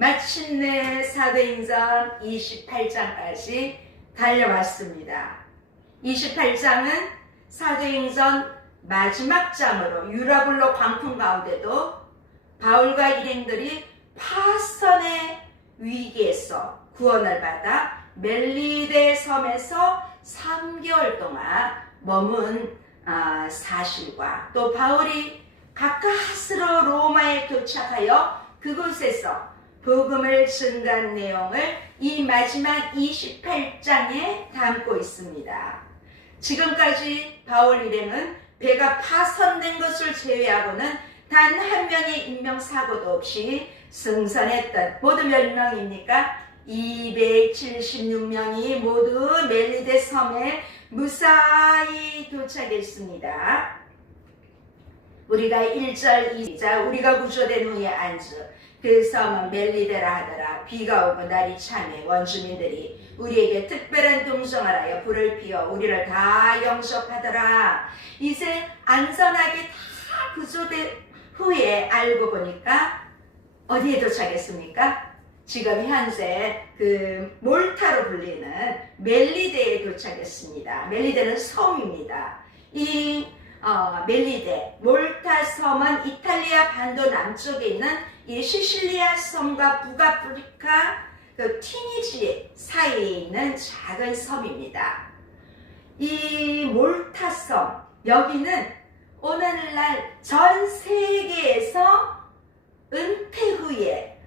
마침내 사도행전 28장까지 달려왔습니다. 28장은 사도행전 마지막 장으로 유라굴로 광풍 가운데도 바울과 일행들이 파선의 위기에서 구원을 받아 멜리데 섬에서 3개월 동안 머문 사실과 또 바울이 가까스로 로마에 도착하여 그곳에서 복음을 증거한 내용을 이 마지막 28장에 담고 있습니다. 지금까지 바울 일행은 배가 파손된 것을 제외하고는 단 한 명의 인명사고도 없이 승선했던, 모두 몇 명입니까? 276명이 모두 멜리데 섬에 무사히 도착했습니다. 우리가 1절 2절 우리가 구조된 후에 안주 그 섬은 멜리데라 하더라. 비가 오고 날이 차매 원주민들이 우리에게 특별한 동정을 하여 불을 피워 우리를 다 영접하더라. 이제 안전하게 다 구조된 후에 알고 보니까 어디에 도착했습니까? 지금 현재 그 몰타로 불리는 멜리데에 도착했습니다. 멜리데는 섬입니다. 이 멜리데, 몰타 섬은 이탈리아 반도 남쪽에 있는 이 시실리아 섬과 북아프리카 그 티니지 사이에 있는 작은 섬입니다. 이 몰타 섬, 여기는 오늘날 전 세계에서 은퇴 후에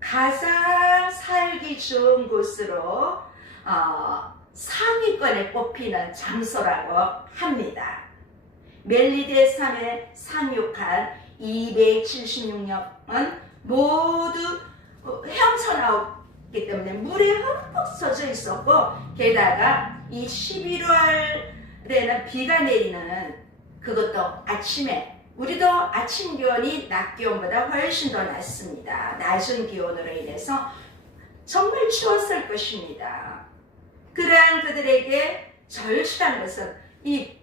가장 살기 좋은 곳으로 상위권에 뽑히는 장소라고 합니다. 멜리데 섬에 상륙한 276명은 모두 헤엄쳐나왔기 때문에 물에 흠뻑 젖어 있었고, 게다가 이 11월에는 비가 내리는 그것도 아침에, 우리도 아침 기온이 낮 기온보다 훨씬 더 낮습니다. 낮은 기온으로 인해서 정말 추웠을 것입니다. 그러한 그들에게 절실한 것은 이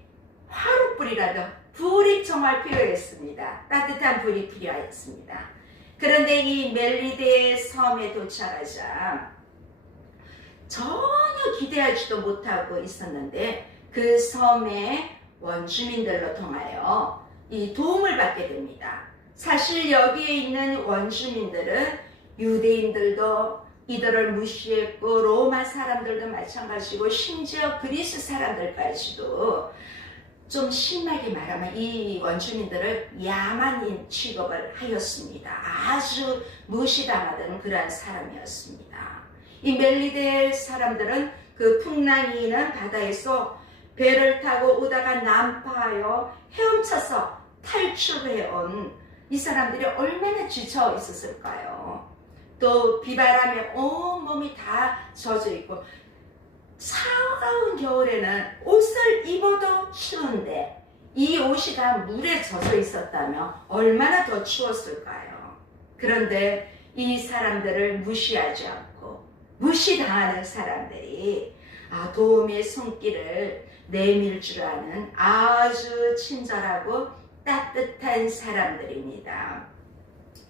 화롯불이라도 불이 정말 필요했습니다. 따뜻한 불이 필요했습니다. 그런데 이 멜리데 섬에 도착하자 전혀 기대하지도 못하고 있었는데 그 섬의 원주민들로 통하여 이 도움을 받게 됩니다. 사실 여기에 있는 원주민들은 유대인들도 이들을 무시했고 로마 사람들도 마찬가지고 심지어 그리스 사람들까지도 좀 심하게 말하면 이 원주민들을 야만인 취급을 하였습니다. 아주 무시당하던 그러한 사람이었습니다. 이 멜리데 사람들은 그 풍랑이 있는 바다에서 배를 타고 오다가 난파하여 헤엄쳐서 탈출해온 이 사람들이 얼마나 지쳐 있었을까요? 또 비바람에 온 몸이 다 젖어 있고 차가운 겨울에는 옷을 입어도 추운데 이 옷이 다 물에 젖어 있었다면 얼마나 더 추웠을까요? 그런데 이 사람들을 무시하지 않고 무시당하는 사람들이 도움의 손길을 내밀 줄 아는 아주 친절하고 따뜻한 사람들입니다.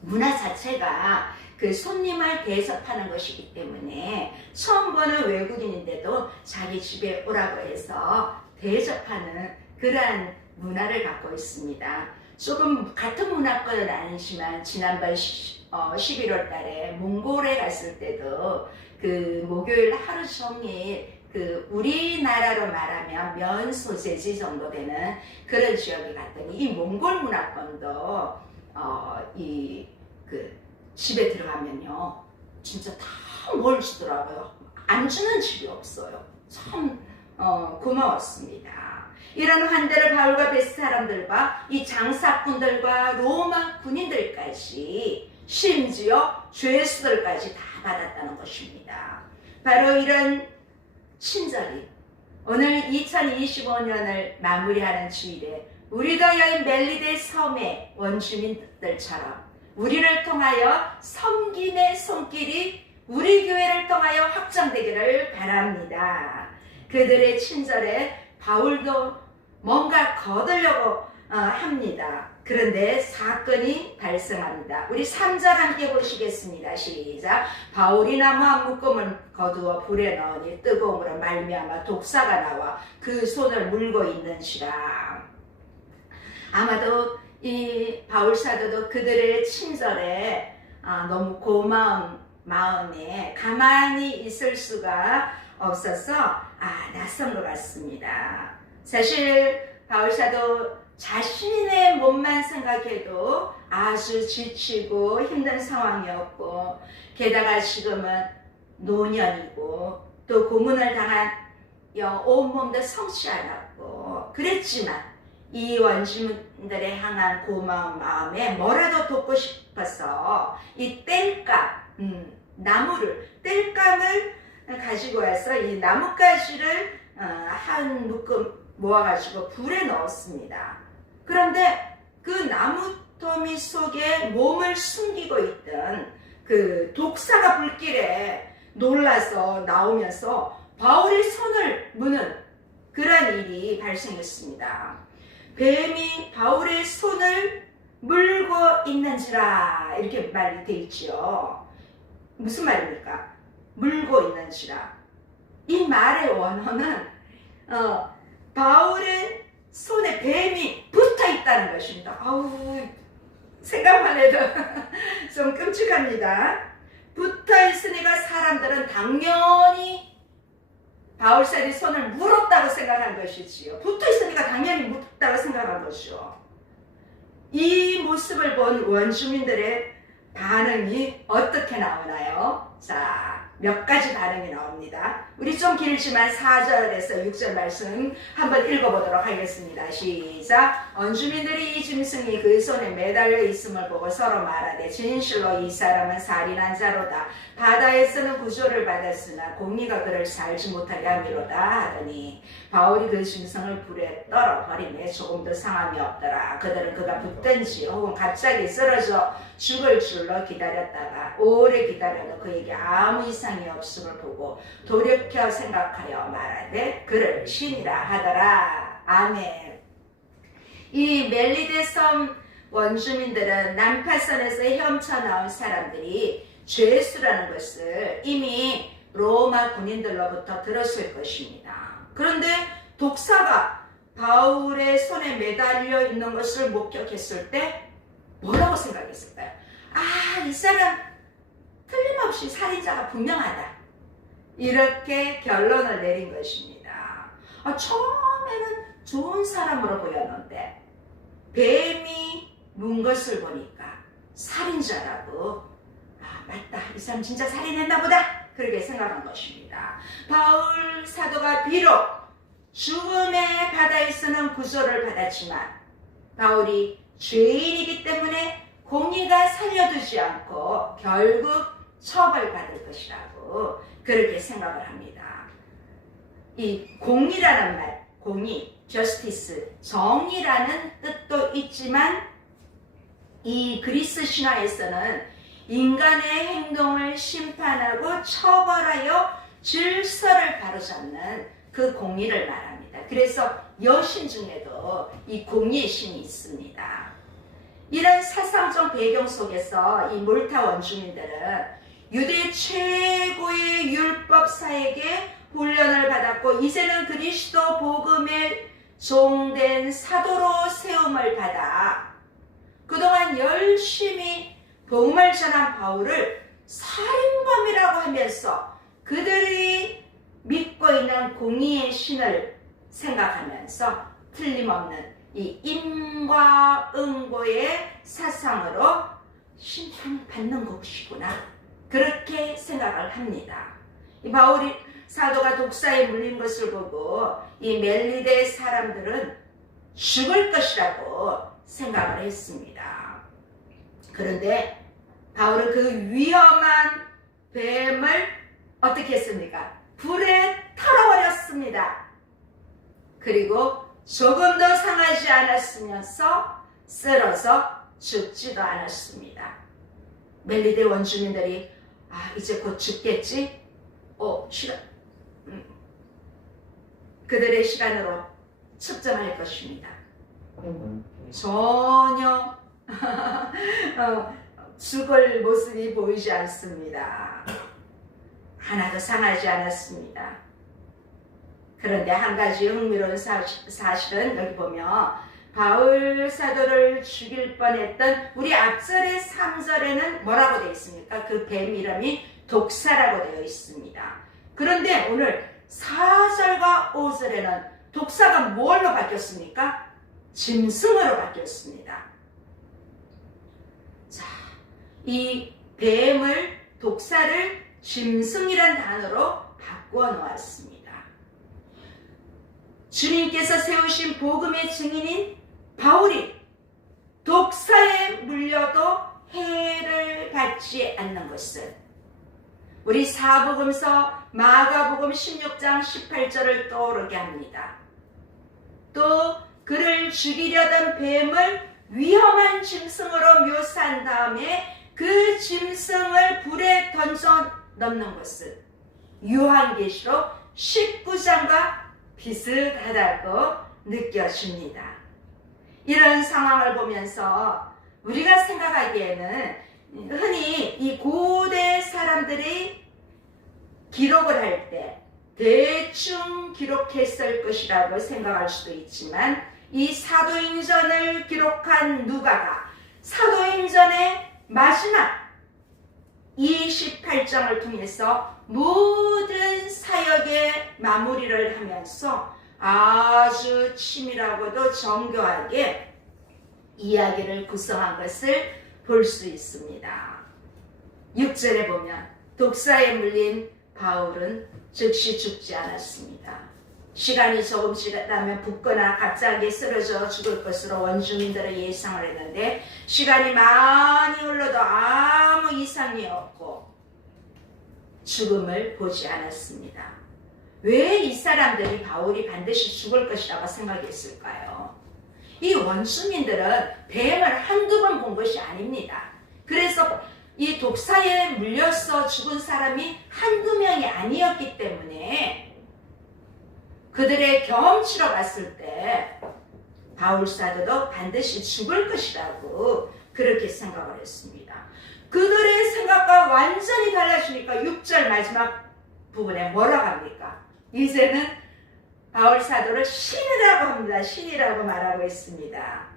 문화 자체가 그 손님을 대접하는 것이기 때문에 처음 보는 외국인인데도 자기 집에 오라고 해서 대접하는 그러한 문화를 갖고 있습니다. 조금 같은 문화권은 아니지만 지난번 11월 달에 몽골에 갔을 때도 그 목요일 하루 종일 그 우리나라로 말하면 면 소세지 정도 되는 그런 지역에 갔더니 이 몽골 문화권도 집에 들어가면요 진짜 다 뭘 주더라고요. 안 주는 집이 없어요. 참 고마웠습니다. 이런 환대를 바울과 베스 사람들과 이 장사꾼들과 로마 군인들까지 심지어 죄수들까지 다 받았다는 것입니다. 바로 이런 친절이 오늘 2025년을 마무리하는 주일에 우리도 여인 멜리데 섬의 원주민들처럼 우리를 통하여 섬김의 손길이 우리 교회를 통하여 확장되기를 바랍니다. 그들의 친절에 바울도 뭔가 거두려고 합니다. 그런데 사건이 발생합니다. 우리 3절 함께 보시겠습니다. 시작. 바울이 나무 한 묶음을 거두어 불에 넣으니 뜨거움으로 말미암아 독사가 나와 그 손을 물고 있는지라. 아마도 이 바울 사도도 그들의 친절에 너무 고마운 마음에 가만히 있을 수가 없어서 낯선 것 같습니다. 사실 바울 사도 자신의 몸만 생각해도 아주 지치고 힘든 상황이었고, 게다가 지금은 노년이고 또 고문을 당한 온몸도 성치 않았고 그랬지만 이 원주민들의 향한 고마운 마음에 뭐라도 돕고 싶어서 이 뗄감을 가지고 와서 이 나뭇가지를 한 묶음 모아가지고 불에 넣었습니다. 그런데 그 나무더미 속에 몸을 숨기고 있던 그 독사가 불길에 놀라서 나오면서 바울의 손을 무는 그런 일이 발생했습니다. 뱀이 바울의 손을 물고 있는지라 이렇게 말이 되어 있죠. 무슨 말입니까? 물고 있는지라. 이 말의 원어는 바울의 손에 뱀이 붙어 있다는 것입니다. 아우, 생각만 해도 좀 끔찍합니다. 붙어 있으니까 사람들은 당연히 바울살이 손을 물었다고 생각한 것이지요. 붙어 있으니까 당연히 물었다고 생각한 것이요. 이 모습을 본 원주민들의 반응이 어떻게 나오나요? 자, 몇 가지 반응이 나옵니다. 우리 좀 길지만 4절에서 6절 말씀 한번 읽어보도록 하겠습니다. 시작. 원주민들이 이 짐승이 그 손에 매달려 있음을 보고 서로 말하되 진실로 이 사람은 살인한 자로다. 바다에서는 구조를 받았으나 공의가 그를 살지 못하게 함이로다 하더니 바울이 그 짐승을 불에 떨어버리매 조금도 상함이 없더라. 그들은 그가 붙든지 혹은 갑자기 쓰러져 죽을 줄로 기다렸다가 오래 기다려도 그에게 아무 이상이 없음을 보고 돌이켜 생각하여 말하되 그를 신이라 하더라. 아멘. 이 멜리데 섬 원주민들은 난파선에서 헤엄쳐 나온 사람들이 죄수라는 것을 이미 로마 군인들로부터 들었을 것입니다. 그런데 독사가 바울의 손에 매달려 있는 것을 목격했을 때 뭐라고 생각했을까요? 이 사람 틀림없이 살인자가 분명하다. 이렇게 결론을 내린 것입니다. 처음에는 좋은 사람으로 보였는데 뱀이 문 것을 보니까 살인자라고 맞다. 이 사람 진짜 살인했나 보다. 그렇게 생각한 것입니다. 바울 사도가 비록 죽음의 바다에서는 구조를 받았지만 바울이 죄인이기 때문에 공의가 살려두지 않고 결국 처벌받을 것이라고 그렇게 생각을 합니다. 이 공의라는 말, 공의, justice, 정의라는 뜻도 있지만 이 그리스 신화에서는 인간의 행동을 심판하고 처벌하여 질서를 바로잡는 그 공의를 말합니다. 그래서 여신 중에도 이 공의의 신이 있습니다. 이런 사상적 배경 속에서 이 몰타 원주민들은 유대 최고의 율법사에게 훈련을 받았고 이제는 그리스도 복음에 종된 사도로 세움을 받아 그동안 열심히 복음을 전한 바울을 살인범이라고 하면서 그들이 믿고 있는 공의의 신을 생각하면서 틀림없는 이 임과 응고의 사상으로 심판받는 것이구나 그렇게 생각을 합니다. 이 바울이 사도가 독사에 물린 것을 보고 이 멜리데 사람들은 죽을 것이라고 생각을 했습니다. 그런데 바울은 그 위험한 뱀을 어떻게 했습니까? 불에 털어버렸습니다. 그리고 조금도 상하지 않았으면서 쓰러져 죽지도 않았습니다. 멜리데 원주민들이 이제 곧 죽겠지? 그들의 시간으로 측정할 것입니다. 전혀 죽을 모습이 보이지 않습니다. 하나도 상하지 않았습니다. 그런데 한 가지 흥미로운 사실은 여기 보면 바울 사도를 죽일 뻔했던 우리 앞절의 3절에는 뭐라고 되어 있습니까? 그 뱀 이름이 독사라고 되어 있습니다. 그런데 오늘 4절과 5절에는 독사가 뭘로 바뀌었습니까? 짐승으로 바뀌었습니다. 자, 이 뱀을, 독사를 짐승이란 단어로 바꾸어 놓았습니다. 주님께서 세우신 복음의 증인인 바울이 독사에 물려도 해를 받지 않는 것은 우리 사복음서 마가복음 16장 18절을 떠오르게 합니다. 또 그를 죽이려던 뱀을 위험한 짐승으로 묘사한 다음에 그 짐승을 불에 던져 넣는 것은 요한계시록 19장과 비슷하다고 느껴집니다. 이런 상황을 보면서 우리가 생각하기에는 흔히 이 고대 사람들이 기록을 할 때 대충 기록했을 것이라고 생각할 수도 있지만 이 사도행전을 기록한 누가가 사도행전의 마지막 28장을 통해서 모든 사역의 마무리를 하면서 아주 치밀하고도 정교하게 이야기를 구성한 것을 볼 수 있습니다. 6절에 보면 독사에 물린 바울은 즉시 죽지 않았습니다. 시간이 조금 지나면 붓거나 갑자기 쓰러져 죽을 것으로 원주민들은 예상을 했는데 시간이 많이 흘러도 아무 이상이 없고 죽음을 보지 않았습니다. 왜 이 사람들이 바울이 반드시 죽을 것이라고 생각했을까요? 이 원주민들은 뱀을 한두 번 본 것이 아닙니다. 그래서 이 독사에 물려서 죽은 사람이 한두 명이 아니었기 때문에 그들의 경험치로 봤을 때 바울 사도도 반드시 죽을 것이라고 그렇게 생각을 했습니다. 그들의 생각과 완전히 달라지니까 6절 마지막 부분에 뭐라고 합니까? 이제는 바울 사도를 신이라고 합니다. 신이라고 말하고 있습니다.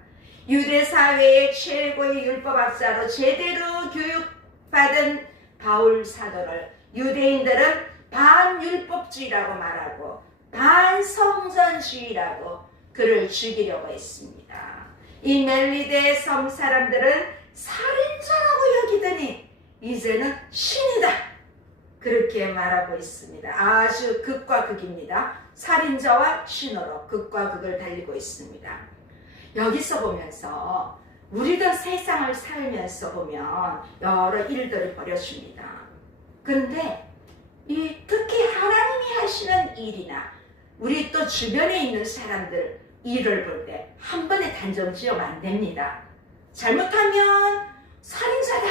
유대 사회의 최고의 율법학자로 제대로 교육받은 바울 사도를 유대인들은 반율법주의라고 말하고 반성전주의라고 그를 죽이려고 했습니다. 이 멜리데 섬 사람들은 살인자라고 여기더니 이제는 신이다 그렇게 말하고 있습니다. 아주 극과 극입니다. 살인자와 신으로 극과 극을 달리고 있습니다. 여기서 보면서 우리도 세상을 살면서 보면 여러 일들이 벌어집니다. 그런데 특히 하나님이 하시는 일이나 우리 또 주변에 있는 사람들 일을 볼 때 한 번에 단정 지으면 안 됩니다. 잘못하면 살인자다.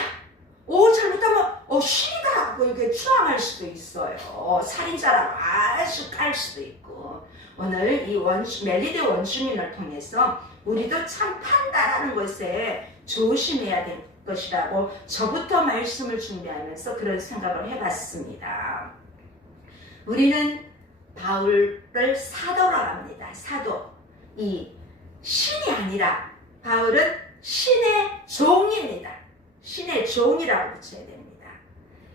잘못하면 신이다 하고 이렇게 추앙할 수도 있어요. 살인자라고 아주 깔 수도 있고. 오늘 이 멜리데 원주민을 통해서 우리도 참 판단하는 것에 조심해야 될 것이라고 저부터 말씀을 준비하면서 그런 생각을 해봤습니다. 우리는 바울을 사도라고 합니다. 사도. 이 신이 아니라 바울은 신의 종입니다. 신의 종이라고 붙여야 됩니다.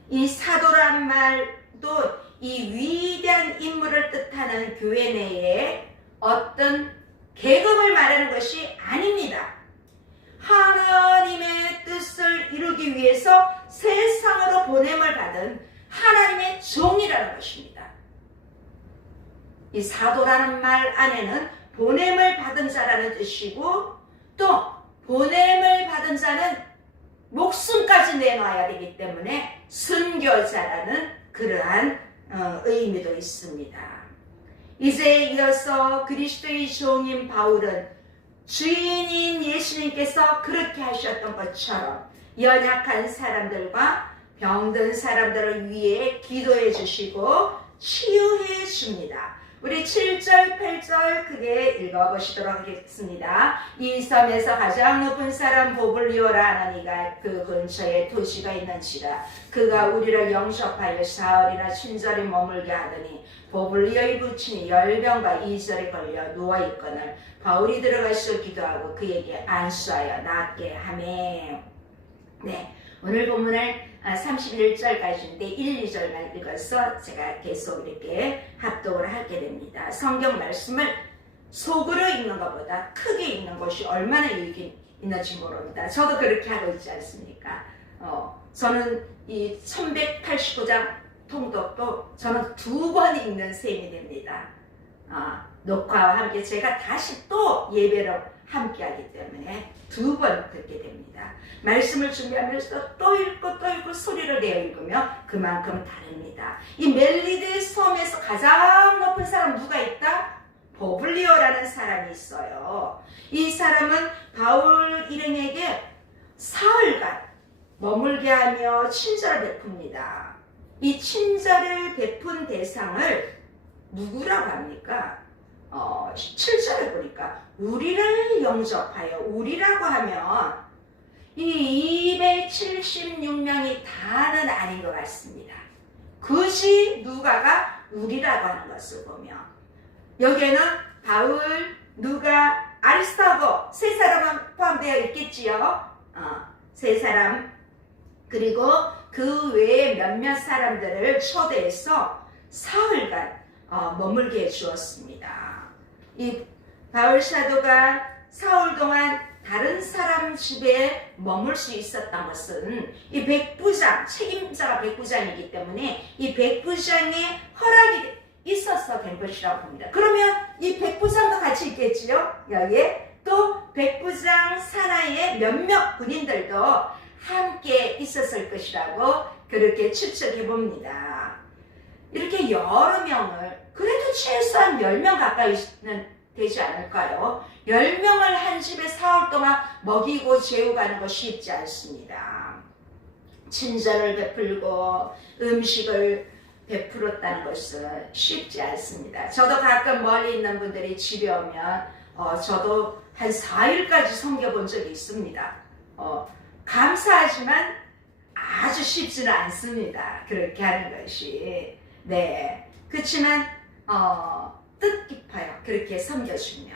이 사도란 말도 이 위대한 인물을 뜻하는 교회 내에 어떤 계급을 말하는 것이 아닙니다. 하나님의 뜻을 이루기 위해서 세상으로 보냄을 받은 하나님의 종이라는 것입니다. 이 사도라는 말 안에는 보냄을 받은 자라는 뜻이고 또 보냄을 받은 자는 목숨까지 내놔야 되기 때문에 순교자라는 그러한 의미도 있습니다. 이제 이어서 그리스도의 종인 바울은 주인인 예수님께서 그렇게 하셨던 것처럼 연약한 사람들과 병든 사람들을 위해 기도해 주시고 치유해 줍니다. 우리 7절, 8절 크게 읽어보시도록 하겠습니다. 이 섬에서 가장 높은 사람 보블리오라 하나니가 그 근처에 도시가 있는지라. 그가 우리를 영접하여 사흘이나 친절히 머물게 하더니 보블리오의 부친이 열병과 이절에 걸려 누워있거늘 바울이 들어가서 기도하고 그에게 안수하여 낫게 하매. 네, 오늘 본문을 31절까지인데 1, 2절만 읽어서 제가 계속 이렇게 합독을 하게 됩니다. 성경 말씀을 속으로 읽는 것보다 크게 읽는 것이 얼마나 유익이 있는지 모릅니다. 저도 그렇게 하고 있지 않습니까? 저는 이 1189장 통독도 저는 2번 읽는 셈이 됩니다. 녹화와 함께 제가 다시 또 예배로 함께 하기 때문에 2번 듣게 됩니다. 말씀을 준비하면서 또 읽고 또 읽고 소리를 내어 읽으면 그만큼 다릅니다. 이 멜리데 섬에서 가장 높은 사람 누가 있다? 보블리오라는 사람이 있어요. 이 사람은 바울 일행에게 사흘간 머물게 하며 친절을 베풉니다. 이 친절을 베푼 대상을 누구라고 합니까? 7절에 보니까 우리를 영접하여, 우리라고 하면 이 276명이 다는 아닌 것 같습니다. 그것이 누가가 우리라고 하는 것을 보면 여기에는 바울, 누가, 아리스타고 세 사람은 포함되어 있겠지요. 세 사람, 그리고 그 외에 몇몇 사람들을 초대해서 사흘간 머물게 해 주었습니다. 이 바울 사도가 사흘 동안 다른 사람 집에 머물 수 있었던 것은 이 백부장, 책임자가 백부장이기 때문에 이 백부장의 허락이 있어서 된 것이라고 봅니다. 그러면 이 백부장도 같이 있겠지요? 여기에 또 백부장 산하의 몇몇 군인들도 함께 있었을 것이라고 그렇게 추측해 봅니다. 이렇게 여러 명을, 그래도 최소한 10명 가까이는 되지 않을까요? 10명을 한 집에 사흘 동안 먹이고 재우가는 거 쉽지 않습니다. 친절을 베풀고 음식을 베풀었다는 것은 쉽지 않습니다. 저도 가끔 멀리 있는 분들이 집에 오면 저도 한 4일까지 섬겨본 적이 있습니다. 감사하지만 아주 쉽지는 않습니다. 그렇게 하는 것이. 네. 그렇지만 뜻깊어요. 그렇게 섬겨주면.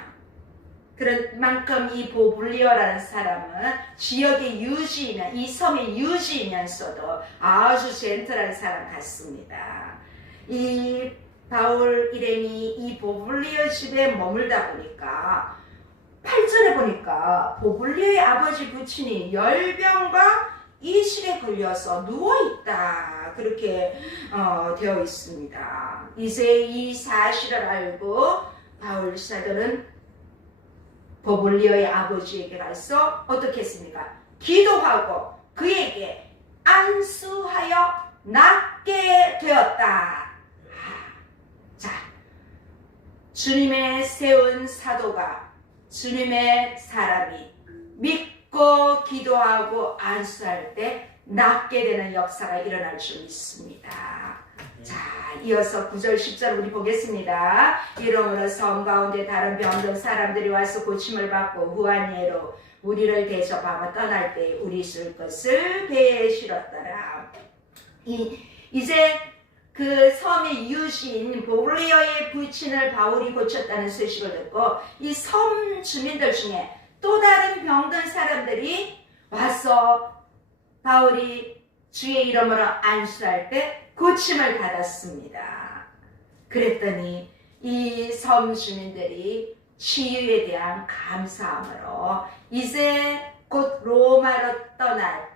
그런 만큼 이 보블리오라는 사람은 지역의 유지인, 이 섬의 유지이면서도 아주 젠틀한 사람 같습니다. 이 바울 일행이 이 보블리오 집에 머물다 보니까 8절에 보니까 보블리오의 아버지 부친이 열병과 이실에 걸려서 누워있다. 그렇게 되어 있습니다. 이제 이 사실을 알고 바울 사도는 보블리오의 아버지에게 가서 어떻게 했습니까? 기도하고 그에게 안수하여 낫게 되었다. 자, 주님의 세운 사도가, 주님의 사람이 믿고 기도하고 안수할 때 낫게 되는 역사가 일어날 줄 믿습니다. 자, 이어서 9절 10절 우리 보겠습니다. 이러므로 섬 가운데 다른 병든 사람들이 와서 고침을 받고 무한 예로 우리를 대접하고 떠날 때 우리 쓸 것을 배에 실었더라. 이제 그 섬의 유시인 보블리오의 부친을 바울이 고쳤다는 소식을 듣고 이 섬 주민들 중에 또 다른 병든 사람들이 와서 바울이 주의 이름으로 안수할 때 고침을 받았습니다. 그랬더니 이 섬 주민들이 치유에 대한 감사함으로 이제 곧 로마로 떠날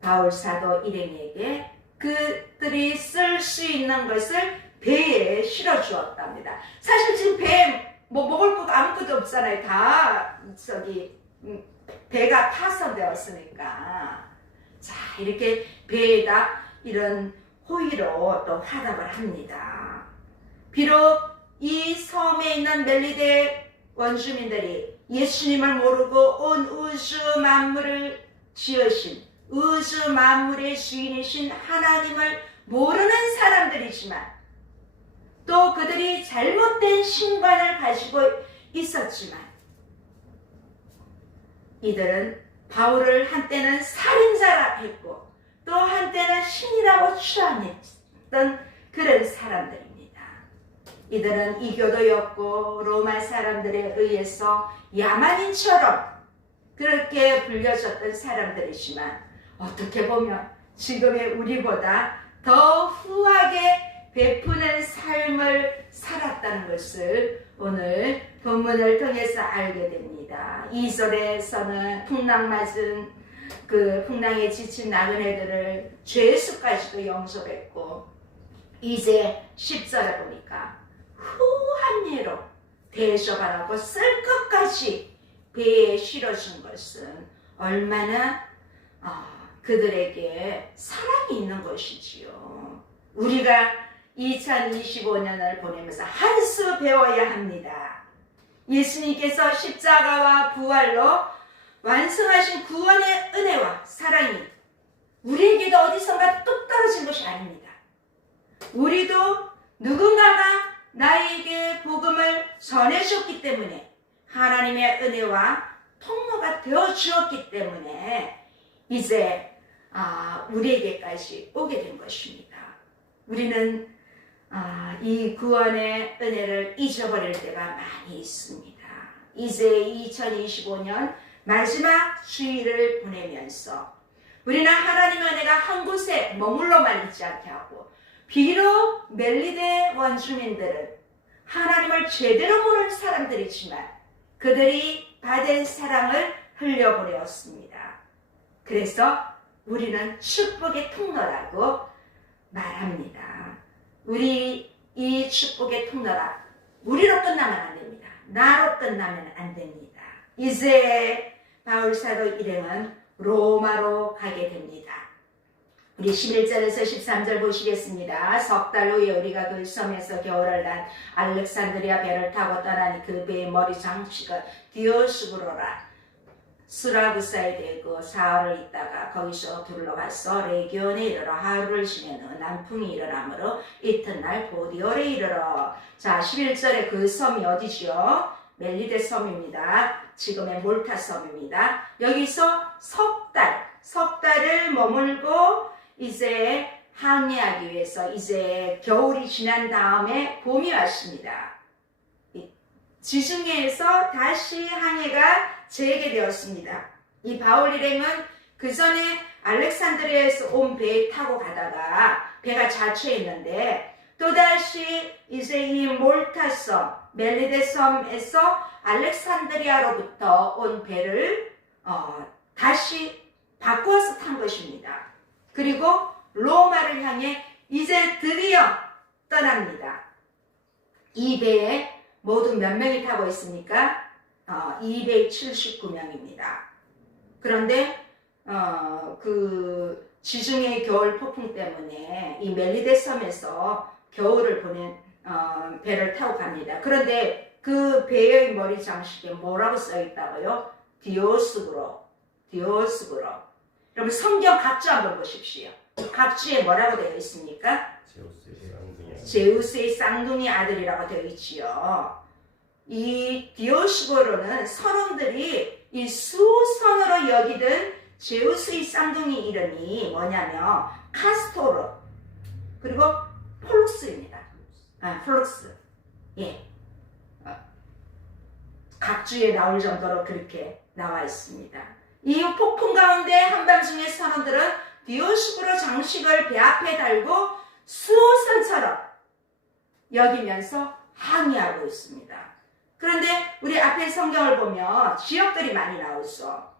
바울 사도 일행에게 그들이 쓸 수 있는 것을 배에 실어 주었답니다. 사실 지금 배에 먹을 것도 아무것도 없잖아요. 다 배가 파손되었으니까. 자, 이렇게 배에다 이런 호의로 또 화답을 합니다. 비록 이 섬에 있는 멜리데 원주민들이 예수님을 모르고 온 우주 만물을 지으신 우주 만물의 주인이신 하나님을 모르는 사람들이지만 또 그들이 잘못된 신관을 가지고 있었지만 이들은 바울을 한때는 살인자라 했고 또 한때는 신이라고 추앙했던 그런 사람들입니다. 이들은 이교도였고 로마 사람들에 의해서 야만인처럼 그렇게 불려졌던 사람들이지만 어떻게 보면 지금의 우리보다 더 후하게 베푸는 삶을 살았다는 것을 오늘 본문을 통해서 알게 됩니다. 2절에서는 풍랑맞은 풍랑에 지친 나그네들을 죄수까지도 용서했고 이제 10절에 보니까 후한 예로 대접하라고 쓸 것까지 배에 실어준 것은 얼마나 그들에게 사랑이 있는 것이지요. 우리가 2025년을 보내면서 한 수 배워야 합니다. 예수님께서 십자가와 부활로 완성하신 구원의 은혜와 사랑이 우리에게도 어디선가 뚝 떨어진 것이 아닙니다. 우리도 누군가가 나에게 복음을 전해주었기 때문에 하나님의 은혜와 통로가 되어 주었기 때문에 이제 우리에게까지 오게 된 것입니다. 우리는 이 구원의 은혜를 잊어버릴 때가 많이 있습니다. 이제 2025년 마지막 주일을 보내면서 우리는 하나님의 은혜가 한 곳에 머물러만 있지 않게 하고 비록 멜리데 원주민들은 하나님을 제대로 모르는 사람들이지만 그들이 받은 사랑을 흘려보내었습니다. 그래서 우리는 축복의 통로라고 말합니다. 우리 이 축복의 통로라 우리로 끝나면 안 됩니다. 나로 끝나면 안 됩니다. 이제 바울 사도 일행은 로마로 가게 됩니다. 우리 11절에서 13절 보시겠습니다. 석 달 후에 우리가 그 섬에서 겨울을 난 알렉산드리아 배를 타고 떠나니 그 배의 머리 장치가 디오스구로라 수라구사에 대고 사흘을 있다가 거기서 둘러가서 레기온에 이르러 하루를 지낸 후 남풍이 일어나므로 이튿날 보디올에 이르러. 자, 11절에 그 섬이 어디지요? 멜리데 섬입니다. 지금의 몰타 섬입니다. 여기서 석 달을 머물고 이제 항해하기 위해서 이제 겨울이 지난 다음에 봄이 왔습니다. 지중해에서 다시 항해가 재개되었습니다. 이 바울 일행은 그 전에 알렉산드리아에서 온 배에 타고 가다가 배가 자초했는데 또다시 이제 이 몰타섬, 멜리데 섬에서 알렉산드리아로부터 온 배를 다시 바꾸어서 탄 것입니다. 그리고 로마를 향해 이제 드디어 떠납니다. 이 배에 모두 몇 명이 타고 있습니까? 279명입니다. 그런데 그 지중해 겨울 폭풍 때문에 이 멜리데 섬에서 겨울을 보낸 배를 타고 갑니다. 그런데 그 배의 머리 장식에 뭐라고 써 있다고요? 디오스구로. 여러분 성경 각주 한번 보십시오. 각주에 뭐라고 되어 있습니까? 제우스의 쌍둥이 아들이라고 되어 있지요. 이 디오스고로는 선원들이 이 수선으로 여기던 제우스의 쌍둥이 이름이 뭐냐면 카스토르 그리고 폴룩스입니다. 폴룩스. 예. 각주에 나올 정도로 그렇게 나와 있습니다. 이 폭풍 가운데 한밤중에 선원들은 디오스고로 장식을 배 앞에 달고 수호선처럼 여기면서 항의하고 있습니다. 그런데 우리 앞에 성경을 보면 지역들이 많이 나오죠.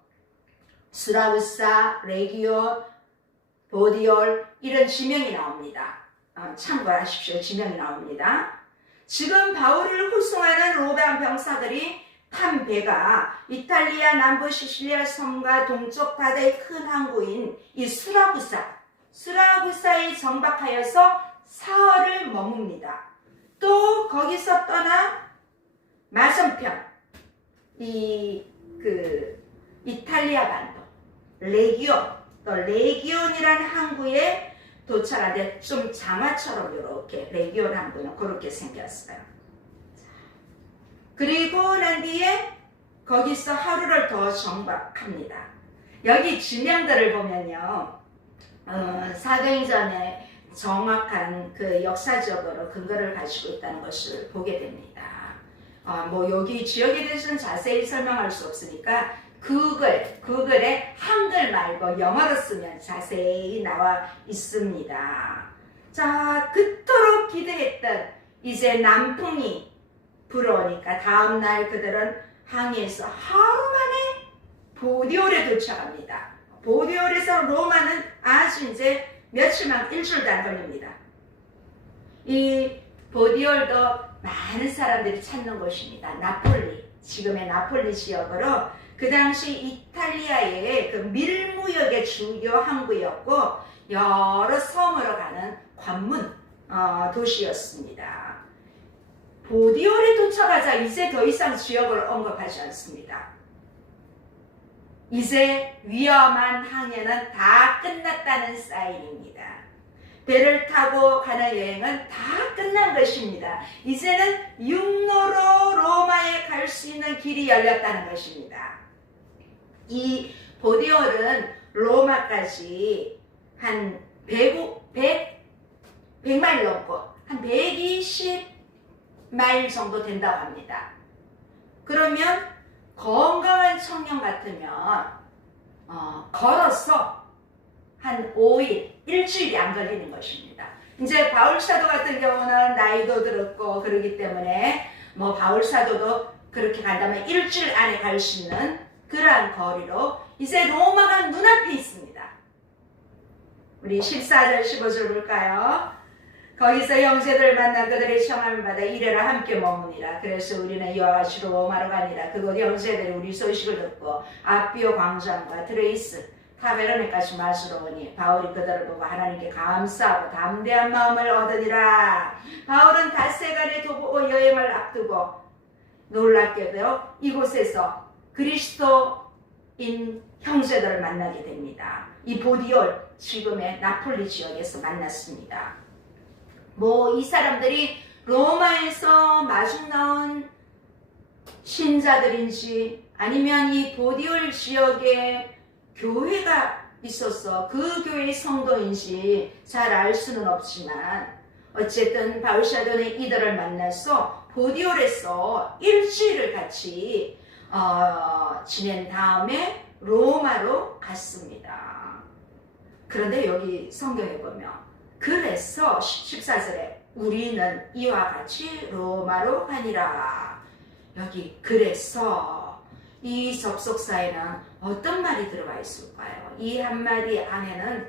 수라우사, 레기온, 보디올 이런 지명이 나옵니다. 참고하십시오. 지명이 나옵니다. 지금 바울을护送하는 로마 병사들이 탄 배가 이탈리아 남부 시실리아 섬과 동쪽 바다의 큰 항구인 이 수라구사에 정박하여서 사흘을 머뭅니다. 또 거기서 떠나 맞은편 이탈리아 반도 레기온이라는 항구에 도착하는데 좀 장화처럼 이렇게 레기온한 거는 그렇게 생겼어요. 그리고 난 뒤에 거기서 하루를 더 정박합니다. 여기 지명들을 보면요, 사도행전에 정확한 그 역사적으로 근거를 가지고 있다는 것을 보게 됩니다. 뭐 여기 지역에 대해서는 자세히 설명할 수 없으니까 구글에 한글 말고 영어로 쓰면 자세히 나와 있습니다. 자, 그토록 기대했던 이제 남풍이 불어오니까 다음날 그들은 항해해서 하루 만에 보디올에 도착합니다. 보디올에서 로마는 아주 이제 며칠만, 일주일도 안 걸립니다. 이 보디올도 많은 사람들이 찾는 곳입니다. 나폴리, 지금의 나폴리 지역으로 그 당시 이탈리아의 그 밀무역의 주요 항구였고 여러 섬으로 가는 관문 도시였습니다. 보디올에 도착하자 이제 더 이상 지역을 언급하지 않습니다. 이제 위험한 항해는 다 끝났다는 사인입니다. 배를 타고 가는 여행은 다 끝난 것입니다. 이제는 육로로 로마에 갈 수 있는 길이 열렸다는 것입니다. 이 보디올은 로마까지 한 100마일 넘고 한 120마일 정도 된다고 합니다. 그러면 건강한 청년 같으면 걸어서 한 5일, 일주일이 안 걸리는 것입니다. 이제 바울사도 같은 경우는 나이도 들었고 그러기 때문에 뭐 바울사도도 그렇게 간다면 일주일 안에 갈 수 있는 그러한 거리로 이제 로마가 눈앞에 있습니다. 우리 14절 15절 볼까요? 거기서 형제들을 만나 그들의 청함을 받아 이래라 함께 머무니라. 그래서 우리는 이와 같이 로마로 가니라. 그곳 형제들이 우리 소식을 듣고 아비오 광장과 드레이스 타베르네까지 마시러 오니 바울이 그들을 보고 하나님께 감사하고 담대한 마음을 얻으니라. 바울은 닷새간의 도보 여행을 앞두고 놀랍게도 이곳에서 그리스도인 형제들을 만나게 됩니다. 이 보디올, 지금의 나폴리 지역에서 만났습니다. 뭐 이 사람들이 로마에서 마중 나온 신자들인지 아니면 이 보디올 지역에 교회가 있어서 그 교회의 성도인지 잘 알 수는 없지만 어쨌든 바울사도는 이들을 만나서 보디올에서 일주일을 같이 지낸 다음에 로마로 갔습니다. 그런데 여기 성경에 보면 그래서 14절에 우리는 이와 같이 로마로 가니라. 여기 그래서 이 접속사에는 어떤 말이 들어가 있을까요? 이 한마디 안에는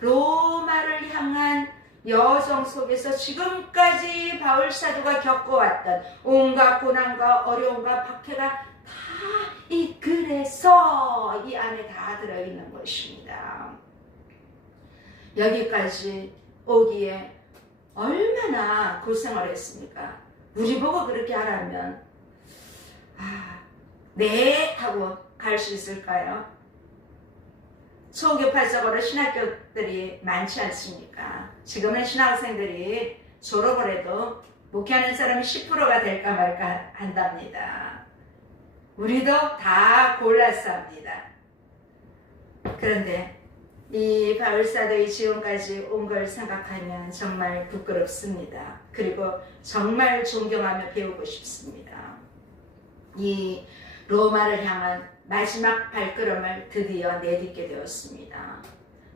로마를 향한 여정 속에서 지금까지 바울사도가 겪어왔던 온갖 고난과 어려움과 박해가 다 이 그래서 이 안에 다 들어있는 것입니다. 여기까지 오기에 얼마나 고생을 했습니까? 우리 보고 그렇게 하라면 네 하고 갈 수 있을까요? 초교파적으로 신학교들이 많지 않습니까? 지금은 신학생들이 졸업을 해도 목회하는 사람이 10%가 될까 말까 한답니다. 우리도 다 골라서 합니다. 그런데 이 바울사도의 지원까지 온 걸 생각하면 정말 부끄럽습니다. 그리고 정말 존경하며 배우고 싶습니다. 이 로마를 향한 마지막 발걸음을 드디어 내딛게 되었습니다.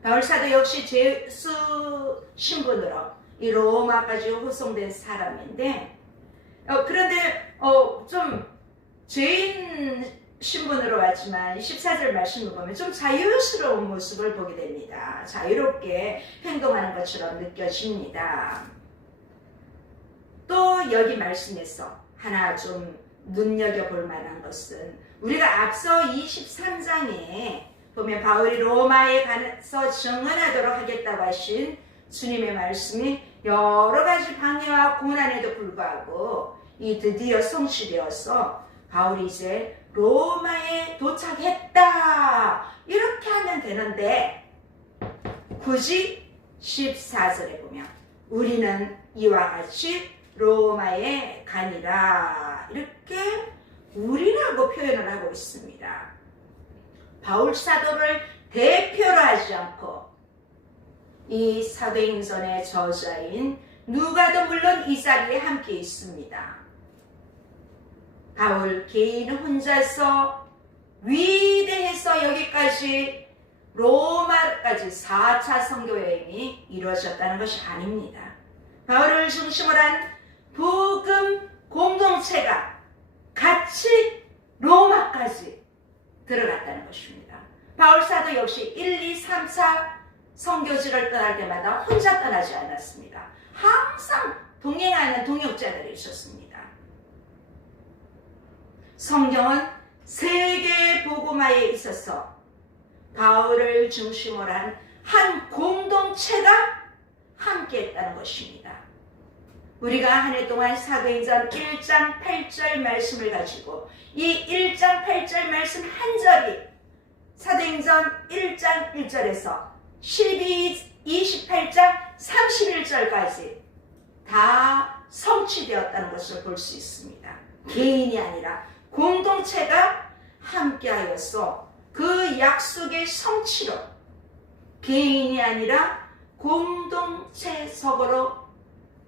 바울사도 역시 제수 신분으로 이 로마까지 호송된 사람인데 그런데 좀 죄인 신분으로 왔지만 14절 말씀을 보면 좀 자유스러운 모습을 보게 됩니다. 자유롭게 행동하는 것처럼 느껴집니다. 또 여기 말씀에서 하나 좀 눈여겨볼 만한 것은 우리가 앞서 23장에 보면 바울이 로마에 가서 증언하도록 하겠다고 하신 주님의 말씀이 여러 가지 방해와 고난에도 불구하고 이 드디어 성취되어서 바울이 이제 로마에 도착했다 이렇게 하면 되는데 굳이 14절에 보면 우리는 이와 같이 로마에 가니라 이렇게 우리라고 표현을 하고 있습니다. 바울 사도를 대표로 하지 않고 이 사도행전의 저자인 누가도 물론 이 자리에 함께 있습니다. 바울 개인 혼자서 위대해서 여기까지 로마까지 4차 선교 여행이 이루어졌다는 것이 아닙니다. 바울을 중심으로 한 복음 공동체가 같이 로마까지 들어갔다는 것입니다. 바울 사도 역시 1, 2, 3차 선교지를 떠날 때마다 혼자 떠나지 않았습니다. 항상 동행하는 동역자들이 있었습니다. 성경은 세계 복음화에 있어서 바울을 중심으로 한 공동체가 함께했다는 것입니다. 우리가 한 해 동안 사도행전 1장 8절 말씀을 가지고 이 1장 8절 말씀 한 절이 사도행전 1장 1절에서 28장 31절까지 다 성취되었다는 것을 볼 수 있습니다. 개인이 아니라 공동체가 함께하여서 그 약속의 성취로 개인이 아니라 공동체적으로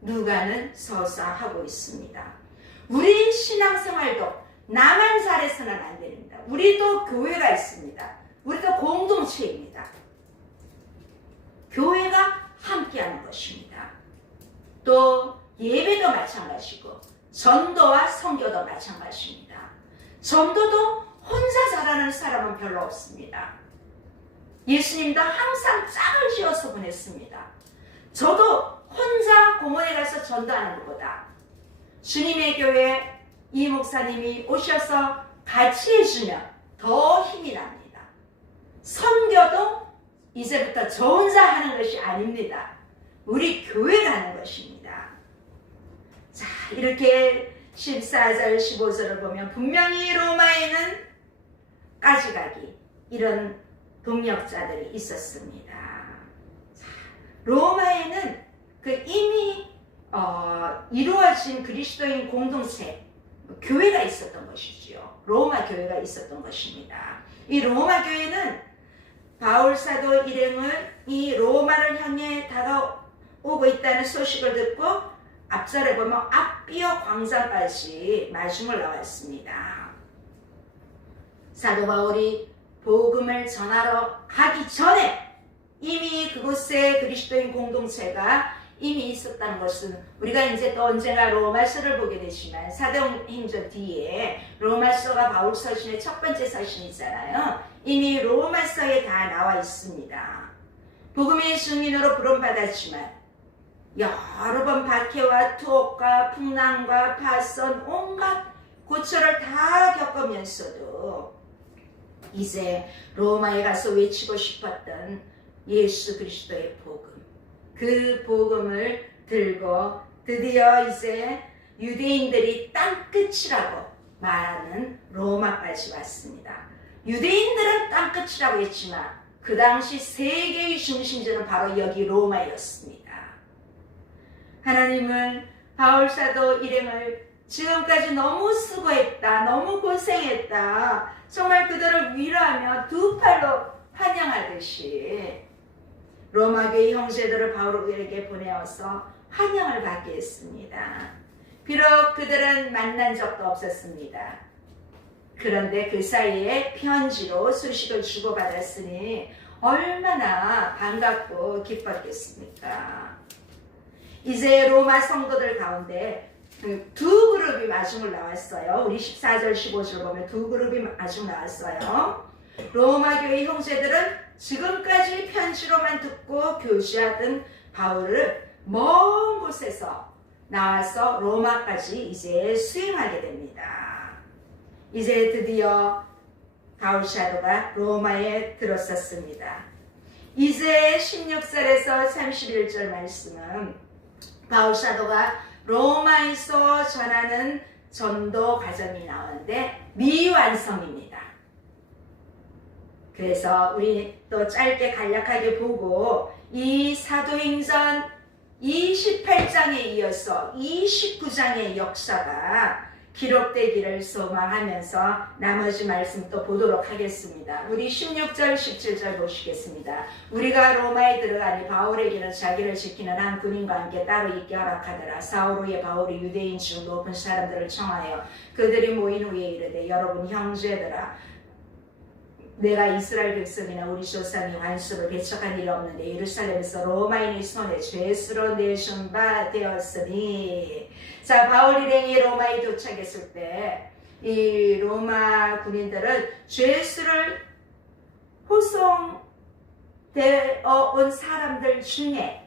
누가는 서사하고 있습니다. 우리 신앙생활도 나만 잘해서는 안 됩니다. 우리도 교회가 있습니다. 우리도 공동체입니다. 교회가 함께하는 것입니다. 또 예배도 마찬가지고 전도와 선교도 마찬가지입니다. 전도도 혼자 잘하는 사람은 별로 없습니다. 예수님도 항상 짝을 지어서 보냈습니다. 저도 혼자 공원에 가서 전도하는 것보다 주님의 교회 이 목사님이 오셔서 같이 해주면 더 힘이 납니다. 선교도 이제부터 저 혼자 하는 것이 아닙니다. 우리 교회가 하는 것입니다. 자, 이렇게 14절 15절을 보면 분명히 로마에는 까지가기 이런 동역자들이 있었습니다. 자, 로마에는 그 이미 이루어진 그리스도인 공동체 교회가 있었던 것이지요. 로마 교회가 있었던 것입니다. 이 로마 교회는 바울 사도 일행을 이 로마를 향해 다가오고 있다는 소식을 듣고 앞절에 보면 앞비어 광장까지 마중을 나왔습니다. 사도 바울이 복음을 전하러 가기 전에 이미 그곳에 그리스도인 공동체가 이미 있었다는 것은 우리가 이제 또 언젠가 로마서를 보게 되지만 사도행전 뒤에 로마서가 바울 서신의 첫 번째 서신이잖아요. 이미 로마서에 다 나와 있습니다. 복음의 증인으로 부름받았지만 여러 번 박해와 투옥과 풍랑과 파선 온갖 고초를 다 겪으면서도 이제 로마에 가서 외치고 싶었던 예수 그리스도의 복음, 그 복음을 들고 드디어 이제 유대인들이 땅끝이라고 말하는 로마까지 왔습니다. 유대인들은 땅끝이라고 했지만 그 당시 세계의 중심지는 바로 여기 로마였습니다. 하나님은 바울 사도 일행을 지금까지 너무 수고했다, 너무 고생했다, 정말 그들을 위로하며 두 팔로 환영하듯이 로마교회 형제들을 바울에게 보내어서 환영을 받게 했습니다. 비록 그들은 만난 적도 없었습니다. 그런데 그 사이에 편지로 소식을 주고받았으니 얼마나 반갑고 기뻤겠습니까? 이제 로마 성도들 가운데 두 그룹이 마중을 나왔어요. 우리 14절 15절 보면 두 그룹이 마중 나왔어요. 로마 교회 형제들은 지금까지 편지로만 듣고 교제하던 바울을 먼 곳에서 나와서 로마까지 이제 수행하게 됩니다. 이제 드디어 바울 사도가 로마에 들었었습니다. 이제 16절에서 31절 말씀은 바울 사도가 로마에서 전하는 전도 과정이 나오는데 미완성입니다. 그래서 우리 또 짧게 간략하게 보고 이 사도행전 28장에 이어서 29장의 역사가 기록되기를 소망하면서 나머지 말씀 또 보도록 하겠습니다. 우리 16절 17절 보시겠습니다. 우리가 로마에 들어가니 바울에게는 자기를 지키는 한 군인과 함께 따로 있게 허락하더라. 사울 후에 바울이 유대인 중 높은 사람들을 청하여 그들이 모인 후에 이르되 여러분 형제들아 내가 이스라엘 백성이나 우리 조상이 관습을 배척한 일이 없는데 예루살렘에서 로마인의 손에 죄수로 내준 바 되었으니. 자, 바울 일행이 로마에 도착했을 때 이 로마 군인들은 죄수를 호송되어 온 사람들 중에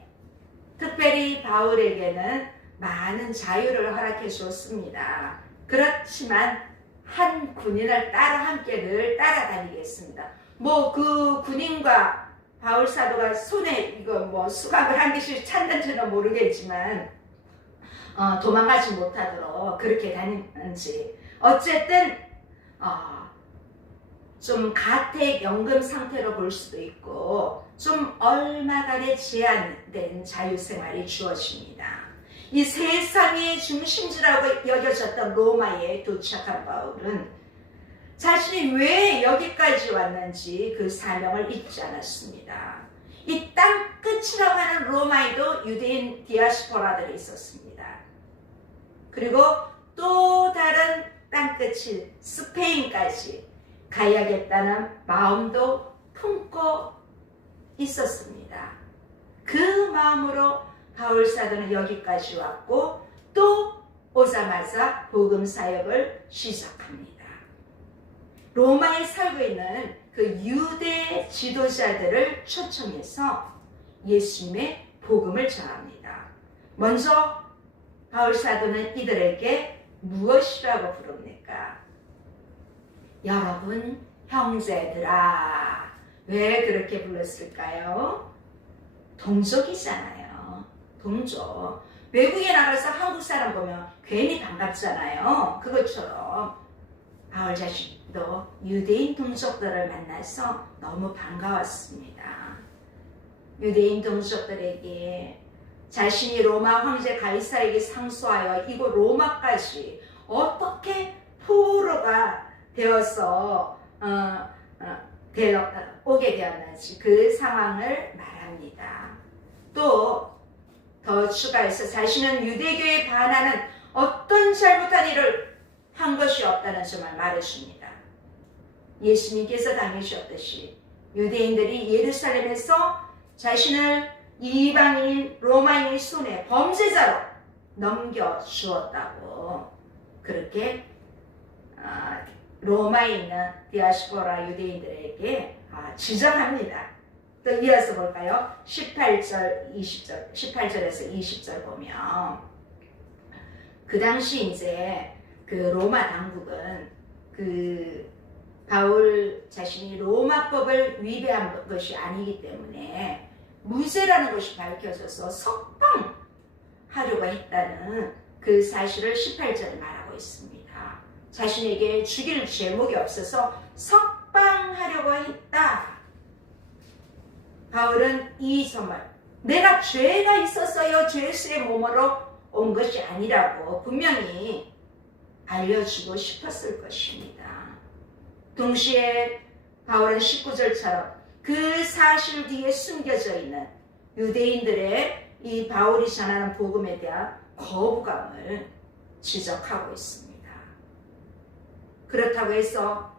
특별히 바울에게는 많은 자유를 허락해 주었습니다. 그렇지만 한 군인을 따라 함께 늘 따라다니겠습니다. 뭐 그 군인과 바울 사도가 손에 이거 뭐 수갑을 한 개씩 찾는지는 모르겠지만 도망가지 못하도록 그렇게 다니는지 어쨌든 좀 가택 연금 상태로 볼 수도 있고 좀 얼마간의 제한된 자유생활이 주어집니다. 이 세상의 중심지라고 여겨졌던 로마에 도착한 바울은 자신이 왜 여기까지 왔는지 그 사명을 잊지 않았습니다. 이 땅 끝이라고 하는 로마에도 유대인 디아스포라들이 있었습니다. 그리고 또 다른 땅 끝이 스페인까지 가야겠다는 마음도 품고 있었습니다. 그 마음으로 바울 사도는 여기까지 왔고 또 오자마자 복음 사역을 시작합니다. 로마에 살고 있는 그 유대 지도자들을 초청해서 예수님의 복음을 전합니다. 먼저 바울 사도는 이들에게 무엇이라고 부릅니까? 여러분 형제들아. 왜 그렇게 불렀을까요? 동족이잖아요. 동족. 외국에 나가서 한국 사람 보면 괜히 반갑잖아요. 그것처럼 바울 자신도 유대인 동족들을 만나서 너무 반가웠습니다. 유대인 동족들에게 자신이 로마 황제 가이사에게 상소하여 이곳 로마까지 어떻게 포로가 되어서 오게 되었는지 그 상황을 말합니다. 또 더 추가해서 자신은 유대교에 반하는 어떤 잘못한 일을 한 것이 없다는 점을 말해줍니다. 예수님께서 당하셨듯이 유대인들이 예루살렘에서 자신을 이방인 로마인의 손에 범죄자로 넘겨주었다고 그렇게 로마에 있는 디아스포라 유대인들에게 지적합니다. 또 이어서 볼까요? 18절에서 20절 보면 그 당시 이제 그 로마 당국은 그 바울 자신이 로마법을 위배한 것이 아니기 때문에 무죄라는 것이 밝혀져서 석방하려고 했다는 그 사실을 18절에 말하고 있습니다. 자신에게 죽일 죄목이 없어서 석방하려고 했다. 바울은 이 점을 내가 죄가 있었어요. 죄수의 몸으로 온 것이 아니라고 분명히 알려주고 싶었을 것입니다. 동시에 바울은 19절처럼 그 사실 뒤에 숨겨져 있는 유대인들의 이 바울이 전하는 복음에 대한 거부감을 지적하고 있습니다. 그렇다고 해서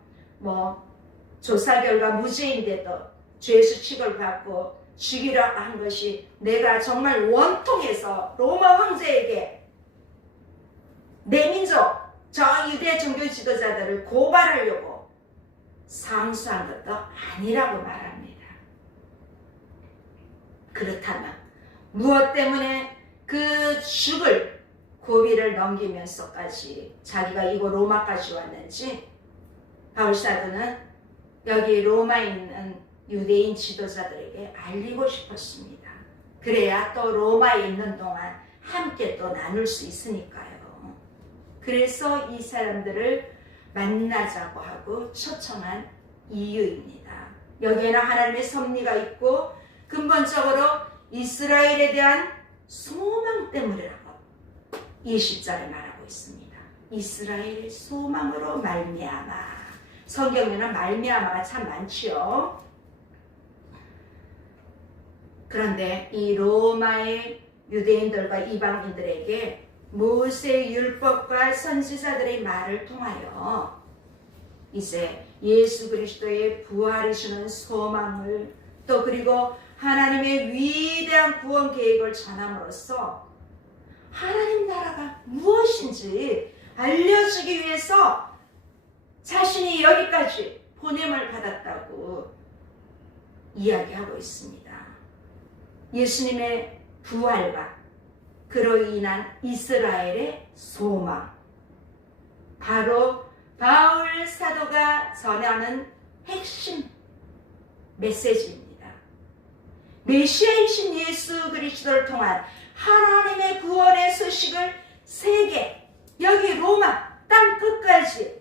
조사 결과 무죄인데도 죄수 취급을 받고 죽이려 한 것이 내가 정말 원통해서 로마 황제에게 내 민족 저 유대 종교 지도자들을 고발하려고 상수한 것도 아니라고 말합니다. 그렇다면 무엇 때문에 그 죽을 고비를 넘기면서까지 자기가 이곳 로마까지 왔는지 바울 사도는 여기 로마에 있는 유대인 지도자들에게 알리고 싶었습니다. 그래야 또 로마에 있는 동안 함께 또 나눌 수 있으니까요. 그래서 이 사람들을 만나자고 하고 초청한 이유입니다. 여기에는 하나님의 섭리가 있고 근본적으로 이스라엘에 대한 소망 때문이라고 20절에 말하고 있습니다. 이스라엘의 소망으로 말미암아. 성경에는 말미암아가 참 많지요. 그런데 이 로마의 유대인들과 이방인들에게 모세의 율법과 선지자들의 말을 통하여 이제 예수 그리스도의 부활이시는 소망을 또 그리고 하나님의 위대한 구원 계획을 전함으로써 하나님 나라가 무엇인지 알려주기 위해서 자신이 여기까지 보냄을 받았다고 이야기하고 있습니다. 예수님의 부활과 그로 인한 이스라엘의 소망, 바로 바울 사도가 전하는 핵심 메시지입니다. 메시아이신 예수 그리스도를 통한 하나님의 구원의 소식을 세계, 여기 로마 땅 끝까지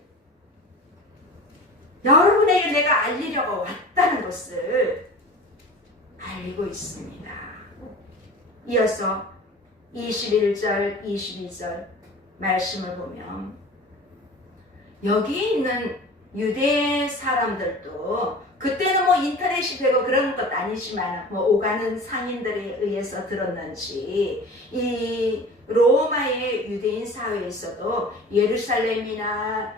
여러분에게 내가 알리려고 왔다는 것을 알리고 있습니다. 이어서 21절, 22절 말씀을 보면 여기 있는 유대 사람들도 그때는 뭐 인터넷이 되고 그런 것도 아니지만 뭐 오가는 상인들에 의해서 들었는지 이 로마의 유대인 사회에서도 예루살렘이나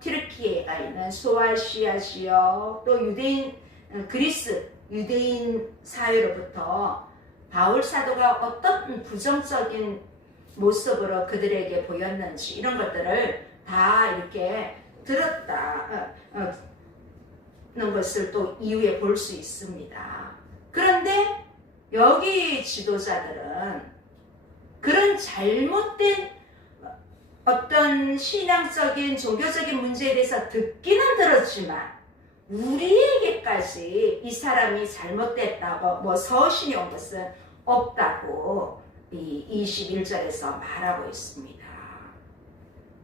튀르키예가 있는 소아시아 지역 또 유대인 그리스 유대인 사회로부터 바울 사도가 어떤 부정적인 모습으로 그들에게 보였는지 이런 것들을 다 이렇게 들었다는 것을 또 이후에 볼 수 있습니다. 그런데 여기 지도자들은 그런 잘못된 어떤 신앙적인 종교적인 문제에 대해서 듣기는 들었지만 우리에게까지 이 사람이 잘못됐다고 뭐 서신이 온 것은 없다고 이 21절에서 말하고 있습니다.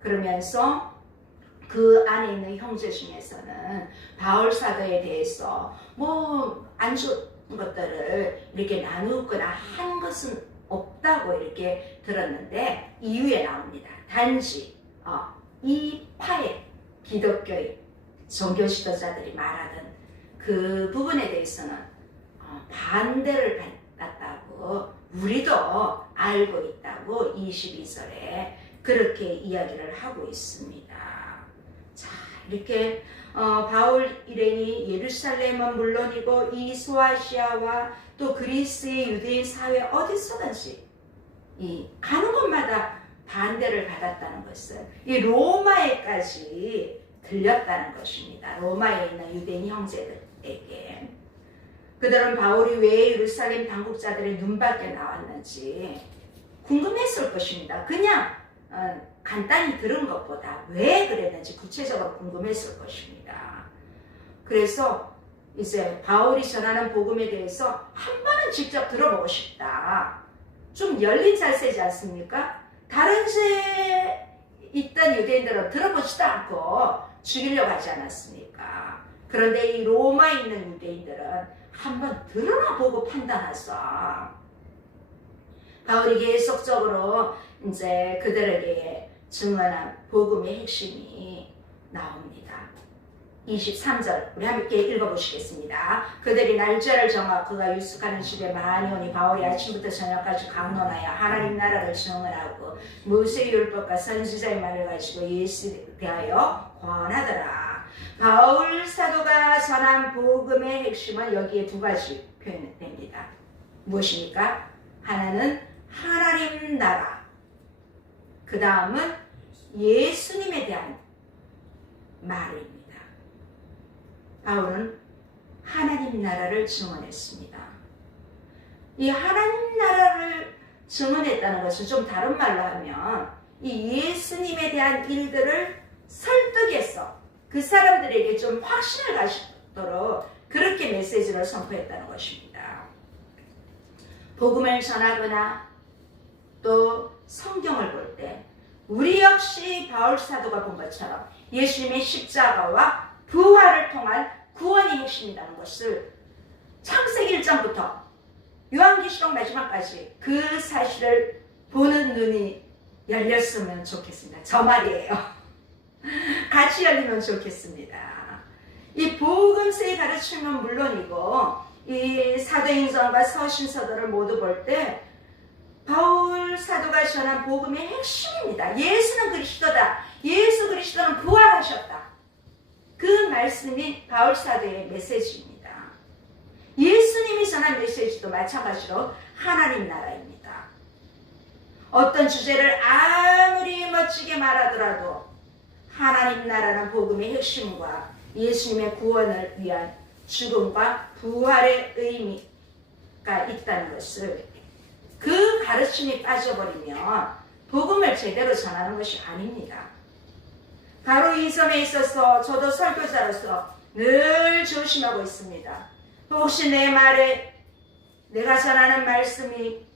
그러면서 그 안에 있는 형제 중에서는 바울 사도에 대해서 뭐 안 좋은 것들을 이렇게 나누거나 한 것은 없다고 이렇게 들었는데 이유에 나옵니다. 단지 이 파의 기독교의 종교 지도자들이 말하던 그 부분에 대해서는 반대를 받았다고 우리도 알고 있다고 22절에 그렇게 이야기를 하고 있습니다. 자, 이렇게 바울 일행이 예루살렘은 물론이고 이 소아시아와 또 그리스의 유대인 사회 어디서든지 이 가는 곳마다 반대를 받았다는 것은 이 로마에까지 들렸다는 것입니다. 로마에 있는 유대인 형제들에게. 그들은 바울이 왜 예루살렘 당국자들의 눈밖에 나왔는지 궁금했을 것입니다. 그냥 간단히 들은 것보다 왜 그랬는지 구체적으로 궁금했을 것입니다. 그래서 이제 바울이 전하는 복음에 대해서 한 번은 직접 들어보고 싶다. 좀 열린 자세지 않습니까? 다른 데 있던 유대인들은 들어보지도 않고 죽이려고 하지 않았습니까? 그런데 이 로마에 있는 유대인들은 한번 들어나 보고 판단해서 바울이 계속적으로 이제 그들에게 증언한 복음의 핵심이 나옵니다. 23절 우리 함께 읽어보시겠습니다. 그들이 날짜를 정하 그가 유숙하는 집에 많이 오니 바울이 아침부터 저녁까지 강론하여 하나님 나라를 증언하고 모세의 율법과 선지자의 말을 가지고 예수에 대하여 권하더라. 바울 사도가 전한 복음의 핵심은 여기에 두 가지 표현됩니다. 무엇입니까? 하나는 하나님 나라, 그 다음은 예수님에 대한 말입니다. 바울은 하나님 나라를 증언했습니다. 이 하나님 나라를 증언했다는 것은 좀 다른 말로 하면 이 예수님에 대한 일들을 설득해서 그 사람들에게 좀 확신을 가지도록 그렇게 메시지를 선포했다는 것입니다. 복음을 전하거나 또 성경을 볼 때 우리 역시 바울 사도가 본 것처럼 예수님의 십자가와 부활을 통한 구원이 핵심이라는 것을 창세기 1장부터 요한계시록 마지막까지 그 사실을 보는 눈이 열렸으면 좋겠습니다. 저 말이에요. 같이 열리면 좋겠습니다. 이 복음서의 가르침은 물론이고 이 사도행전과 서신서들을 모두 볼 때 바울 사도가 전한 복음의 핵심입니다. 예수는 그리스도다. 예수 그리스도는 부활하셨다. 그 말씀이 바울 사도의 메시지입니다. 예수님이 전한 메시지도 마찬가지로 하나님 나라입니다. 어떤 주제를 아무리 멋지게 말하더라도 하나님 나라는 복음의 핵심과 예수님의 구원을 위한 죽음과 부활의 의미가 있다는 것을, 그 가르침이 빠져버리면 복음을 제대로 전하는 것이 아닙니다. 바로 이 점에 있어서 저도 설교자로서 늘 조심하고 있습니다. 혹시 내 말에, 내가 전하는 말씀이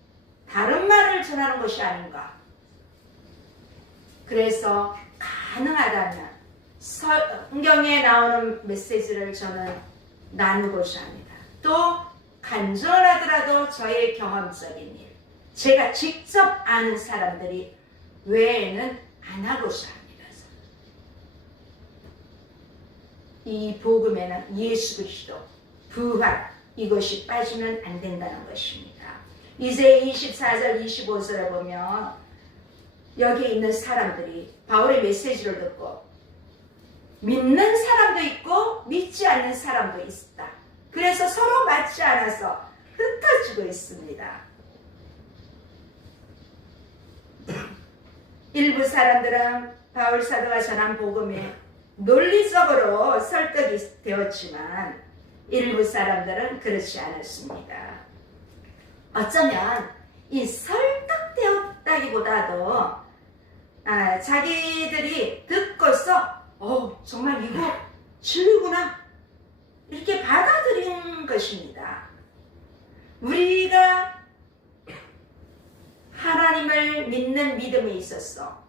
다른 말을 전하는 것이 아닌가. 그래서 가능하다면 성경에 나오는 메시지를 저는 나누고자 합니다. 또 간절하더라도 저의 경험적인 일, 제가 직접 아는 사람들이 외에는 안 하고자 합니다. 이 복음에는 예수 그리스도, 부활, 이것이 빠지면 안 된다는 것입니다. 이제 24절 25절에 보면 여기 있는 사람들이 바울의 메시지를 듣고 믿는 사람도 있고 믿지 않는 사람도 있다. 그래서 서로 맞지 않아서 흩어지고 있습니다. 일부 사람들은 바울 사도가 전한 복음에 논리적으로 설득이 되었지만 일부 사람들은 그렇지 않았습니다. 어쩌면 이 설득되었다기보다도 자기들이 듣고서 정말 이거 진리구나 이렇게 받아들인 것입니다. 우리가 하나님을 믿는 믿음이 있었어.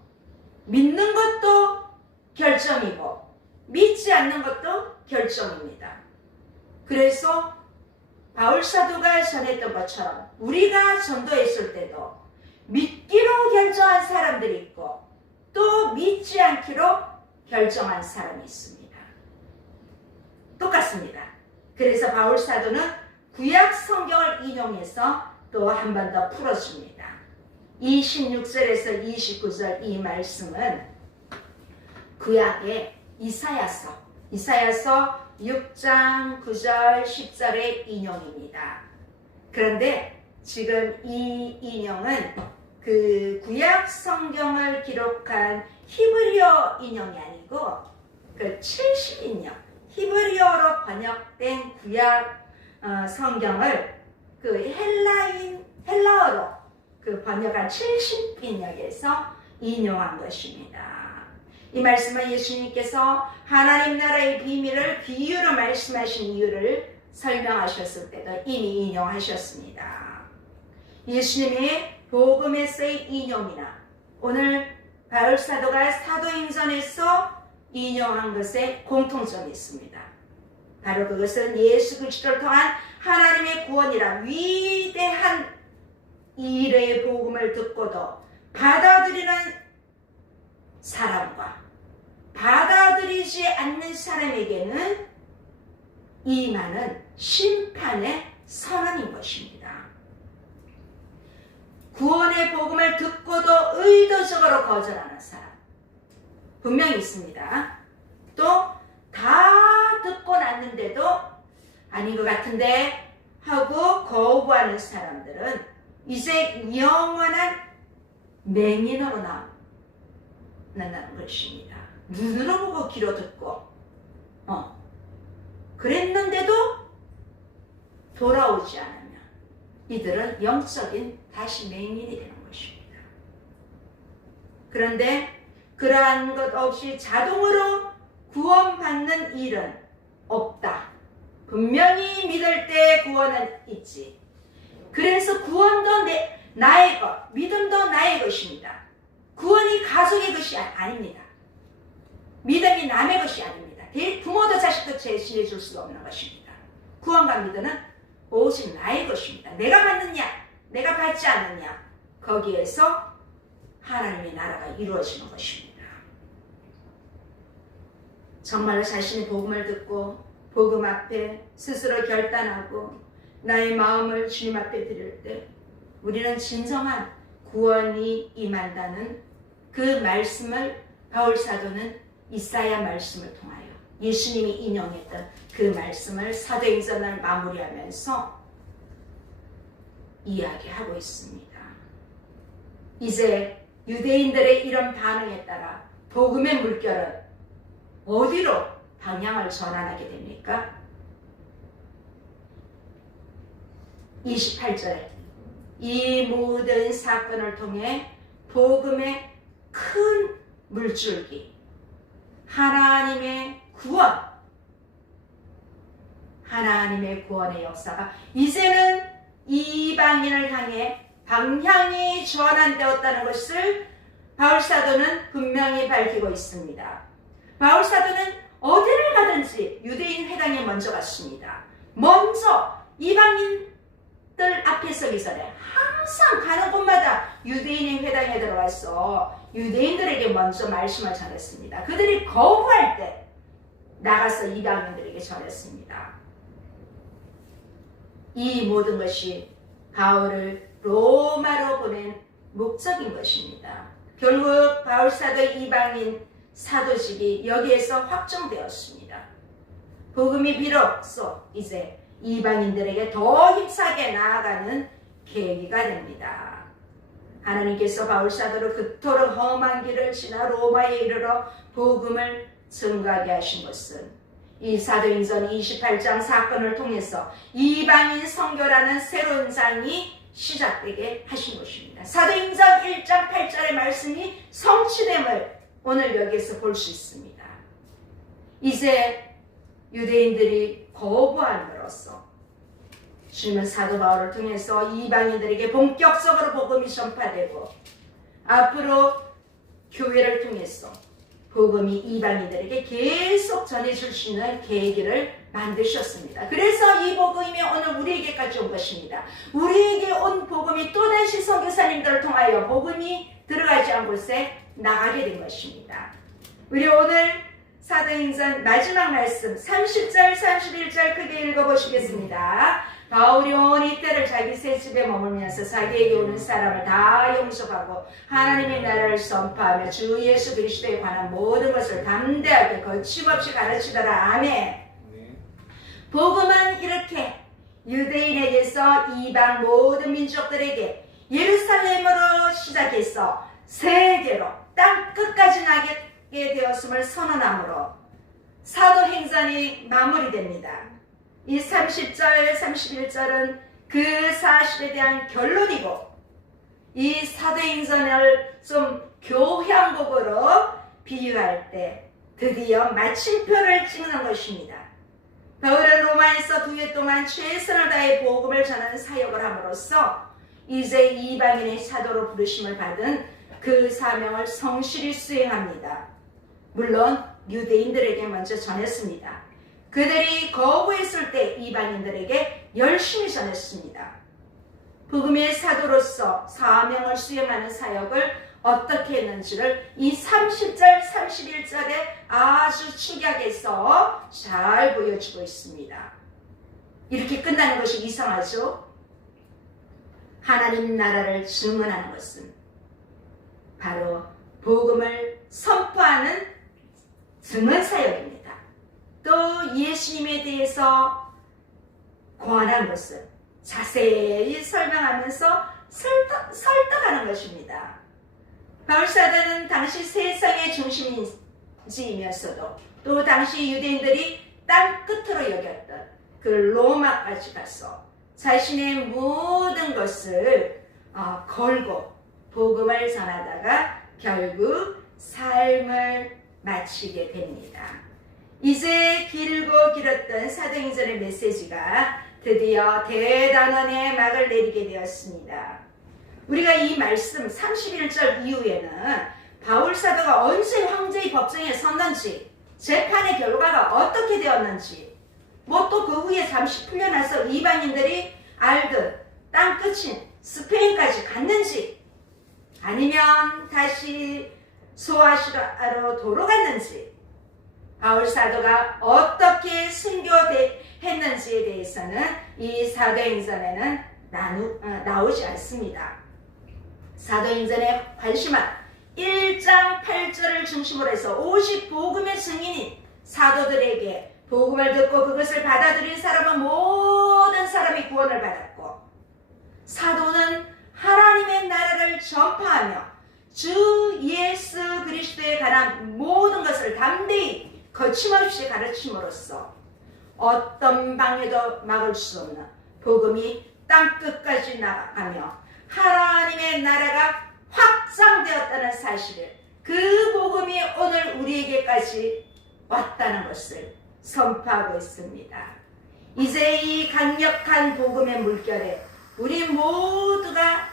믿는 것도 결정이고 믿지 않는 것도 결정입니다. 그래서 바울 사도가 전했던 것처럼 우리가 전도했을 때도 믿기로 결정한 사람들이 있고 또 믿지 않기로 결정한 사람이 있습니다. 똑같습니다. 그래서 바울 사도는 구약 성경을 인용해서 또 한 번 더 풀어줍니다. 26절에서 29절 이 말씀은 구약의 이사야서 6장 9절 10절의 인용입니다. 그런데 지금 이 인용은 그 구약 성경을 기록한 히브리어 인용이 아니고 그 70인용 히브리어로 번역된 구약 성경을 그 헬라어로 그 번역한 70인역에서 인용한 것입니다. 이 말씀은 예수님께서 하나님 나라의 비밀을 비유로 말씀하신 이유를 설명하셨을 때도 이미 인용하셨습니다. 예수님의 복음에서의 인용이나 오늘 바울 사도가 사도행전에서 인용한 것에 공통점이 있습니다. 바로 그것은 예수 그리스도를 통한 하나님의 구원이라 위대한 일의 복음을 듣고도 받아들이는 사람과 받아들이지 않는 사람에게는 임하는 심판의 선언인 것입니다. 구원의 복음을 듣고도 의도적으로 거절하는 사람 분명히 있습니다. 또 다 듣고 났는데도 아닌 것 같은데 하고 거부하는 사람들은 이제 영원한 맹인으로 남는다는 것입니다. 눈으로 보고 귀로 듣고 그랬는데도 돌아오지 않으면 이들은 영적인 다시 맹인이 되는 것입니다. 그런데 그러한 것 없이 자동으로 구원받는 일은 없다. 분명히 믿을 때 구원은 있지. 그래서 구원도 나의 것, 믿음도 나의 것입니다. 구원이 가족의 것이 아닙니다. 믿음이 남의 것이 아닙니다. 부모도 자식도 제시해 줄 수가 없는 것입니다. 구원과 믿음은 받지 않느냐, 거기에서 하나님의 나라가 이루어지는 것입니다. 정말로 자신의 복음을 듣고 복음 앞에 스스로 결단하고 나의 마음을 주님 앞에 드릴 때 우리는 진정한 구원이 임한다는 그 말씀을 바울 사도는 이사야 말씀을 통하여 예수님이 인용했던 그 말씀을 사도행전을 마무리하면서 이야기하고 있습니다. 이제 유대인들의 이런 반응에 따라 복음의 물결은 어디로 방향을 전환하게 됩니까? 28절에 이 모든 사건을 통해 복음의 큰 물줄기, 하나님의 구원, 하나님의 구원의 역사가 이제는 이방인을 향해 방향이 전환되었다는 것을 바울사도는 분명히 밝히고 있습니다. 바울사도는 어디를 가든지 유대인 회당에 먼저 갔습니다. 먼저 이방인들 앞에 서기 전에 항상 가는 곳마다 유대인의 회당에 들어가서 유대인들에게 먼저 말씀을 전했습니다. 그들이 거부할 때 나가서 이방인들에게 전했습니다. 이 모든 것이 바울을 로마로 보낸 목적인 것입니다. 결국 바울사도의 이방인 사도직이 여기에서 확정되었습니다. 복음이 비로소 이제 이방인들에게 더 힘차게 나아가는 계기가 됩니다. 하나님께서 바울사도를 그토록 험한 길을 지나 로마에 이르러 복음을 증거하게 하신 것은 이 사도행전 28장 사건을 통해서 이방인 선교라는 새로운 장이 시작되게 하신 것입니다. 사도행전 1장 8절의 말씀이 성취됨을 오늘 여기에서 볼 수 있습니다. 이제 유대인들이 거부함으로써 주님은 사도 바울을 통해서 이방인들에게 본격적으로 복음이 전파되고 앞으로 교회를 통해서 복음이 이방인들에게 계속 전해질 수 있는 계기를 만드셨습니다. 그래서 이 복음이 오늘 우리에게까지 온 것입니다. 우리에게 온 복음이 또다시 선교사님들을 통하여 복음이 들어가지 않은 곳에 나가게 된 것입니다. 우리 오늘 사도행전 마지막 말씀 30절 31절 크게 읽어보시겠습니다. 바울이 온 이때를 자기 새 집에 머물면서 자기에게 오는 사람을 다 용서하고 하나님의 나라를 선포하며 주 예수 그리스도에 관한 모든 것을 담대하게 거침없이 가르치더라. 아멘. 복음은 이렇게 유대인에게서 이방 모든 민족들에게 예루살렘으로 시작해서 세계로 땅 끝까지 나게 되었음을 선언함으로 사도행전이 마무리됩니다. 이 30절, 31절은 그 사실에 대한 결론이고 이 사도행전을 좀 교향곡으로 비유할 때 드디어 마침표를 찍는 것입니다. 바울은 로마에서 2해 동안 최선을 다해 복음을 전하는 사역을 함으로써 이제 이방인의 사도로 부르심을 받은 그 사명을 성실히 수행합니다. 물론 유대인들에게 먼저 전했습니다. 그들이 거부했을 때 이방인들에게 열심히 전했습니다. 복음의 사도로서 사명을 수행하는 사역을 어떻게 했는지를 이 30절, 31절에 아주 축약해서 잘 보여주고 있습니다. 이렇게 끝나는 것이 이상하죠? 하나님 나라를 증언하는 것은 바로 복음을 선포하는 증언 사역입니다. 또 예수님에 대해서 권한 것을 자세히 설명하면서 설득하는 것입니다. 바울사도는 당시 세상의 중심지이면서도 또 당시 유대인들이 땅 끝으로 여겼던 그 로마까지 가서 자신의 모든 것을 걸고 복음을 전하다가 결국 삶을 마치게 됩니다. 이제 길고 길었던 사도행전의 메시지가 드디어 대단원의 막을 내리게 되었습니다. 우리가 이 말씀 31절 이후에는 바울 사도가 언제 황제의 법정에 섰는지, 재판의 결과가 어떻게 되었는지, 또 그 후에 잠시 풀려나서 이방인들이 알듯 땅끝인 스페인까지 갔는지 아니면 다시 소아시아로 돌아갔는지 바울 사도가 어떻게 순교했는지에 대해서는 이 사도행전에는 나오지 않습니다. 사도행전에 관심한 1장 8절을 중심으로 해서 오직 복음의 증인인 사도들에게 복음을 듣고 그것을 받아들인 사람은 모든 사람이 구원을 받았고, 사도는 하나님의 나라를 전파하며 주 예수 그리스도에 관한 모든 것을 담대히 거침없이 가르침으로써 어떤 방해도 막을 수 없는 복음이 땅끝까지 나가며 하나님의 나라가 확장되었다는 사실을, 그 복음이 오늘 우리에게까지 왔다는 것을 선포하고 있습니다. 이제 이 강력한 복음의 물결에 우리 모두가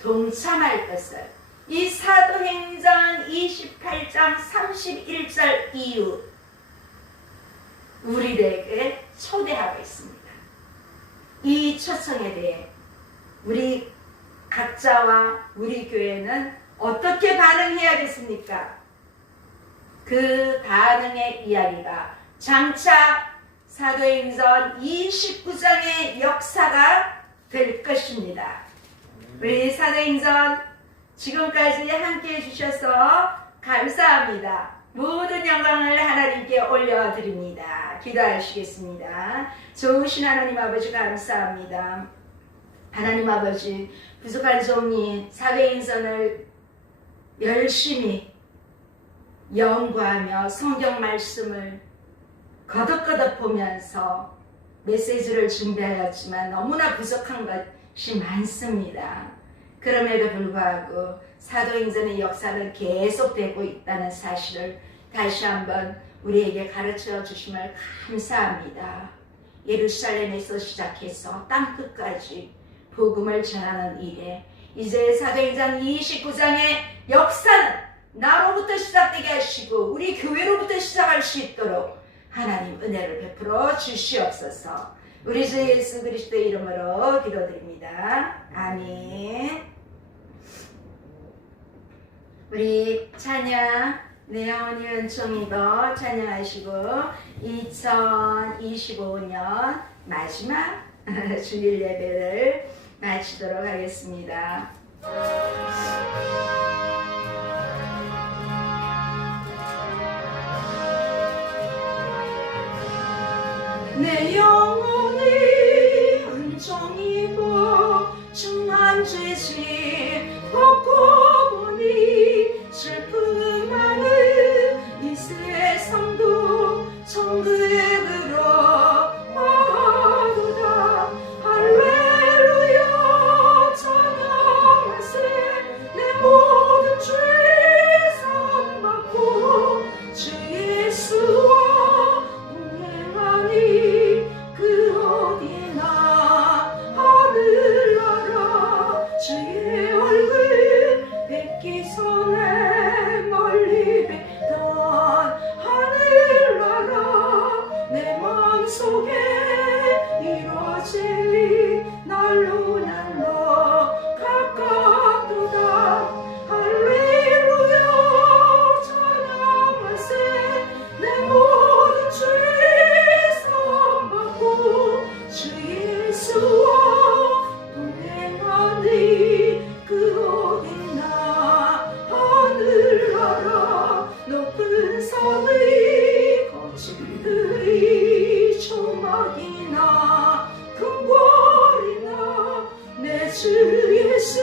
동참할 것을 이 사도행전 28장 31절 이후 우리에게 초대하고 있습니다. 이 초청에 대해 우리 각자와 우리 교회는 어떻게 반응해야겠습니까? 그 반응의 이야기가 장차 사도행전 29장의 역사가 될 것입니다. 우리 사도행전 지금까지 함께 해주셔서 감사합니다. 모든 영광을 하나님께 올려드립니다. 기도하시겠습니다. 좋으신 하나님 아버지 감사합니다. 하나님 아버지, 부족한 종이 사도행전을 열심히 연구하며 성경 말씀을 거듭거듭 보면서 메시지를 준비하였지만 너무나 부족한 것이 많습니다. 그럼에도 불구하고 사도행전의 역사는 계속되고 있다는 사실을 다시 한번 우리에게 가르쳐 주심을 감사합니다. 예루살렘에서 시작해서 땅끝까지 복음을 전하는 일에 이제 사도행전 29장의 역사는 나로부터 시작되게 하시고 우리 교회로부터 시작할 수 있도록 하나님 은혜를 베풀어 주시옵소서. 우리 주 예수 그리스도의 이름으로 기도드립니다. 아멘. 우리 찬양 내영원이 은총이도 찬양하시고 2025년 마지막 주일 예배를 마치도록 하겠습니다. 내 영혼이 은총이고 중한 죄지 벗고 보니 슬픔 많은 이 세상도 천국으로 마하도다. 할렐루야 찬양하세. 내 모든 죄 사함받고 주 예수와 동행하니 그 어디나 하늘나라 주의 얼굴 뵙기 전에 멀리 뵙던 하늘나라 내 마음속에 이루어지리 날로 가깝도다. 할렐루야 찬양하세. 내 모든 죄 사함받고 주 예수와 동행하니 그 어디나 하늘나라 높은 산의 거칠들이 조막이나 금골이나 내 주 예수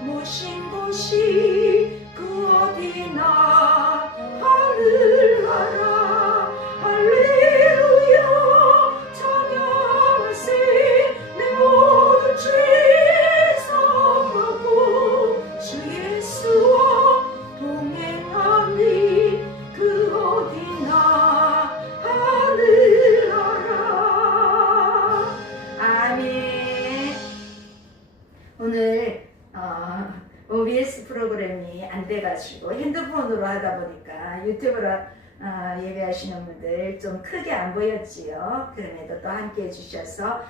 모신 곳이 그 어디나 하늘나라. 할렐루야 찬양하세. 내 모든 죄 사함받고 주 예수와 동행하니 그 어디나 하늘나라. 아멘. 오늘 OBS 프로그램이 안 돼가지고 핸드폰으로 하다 보니까 유튜브로 예배하시는 분들 좀 크게 안 보였지요. 그럼에도 또 함께 해주셔서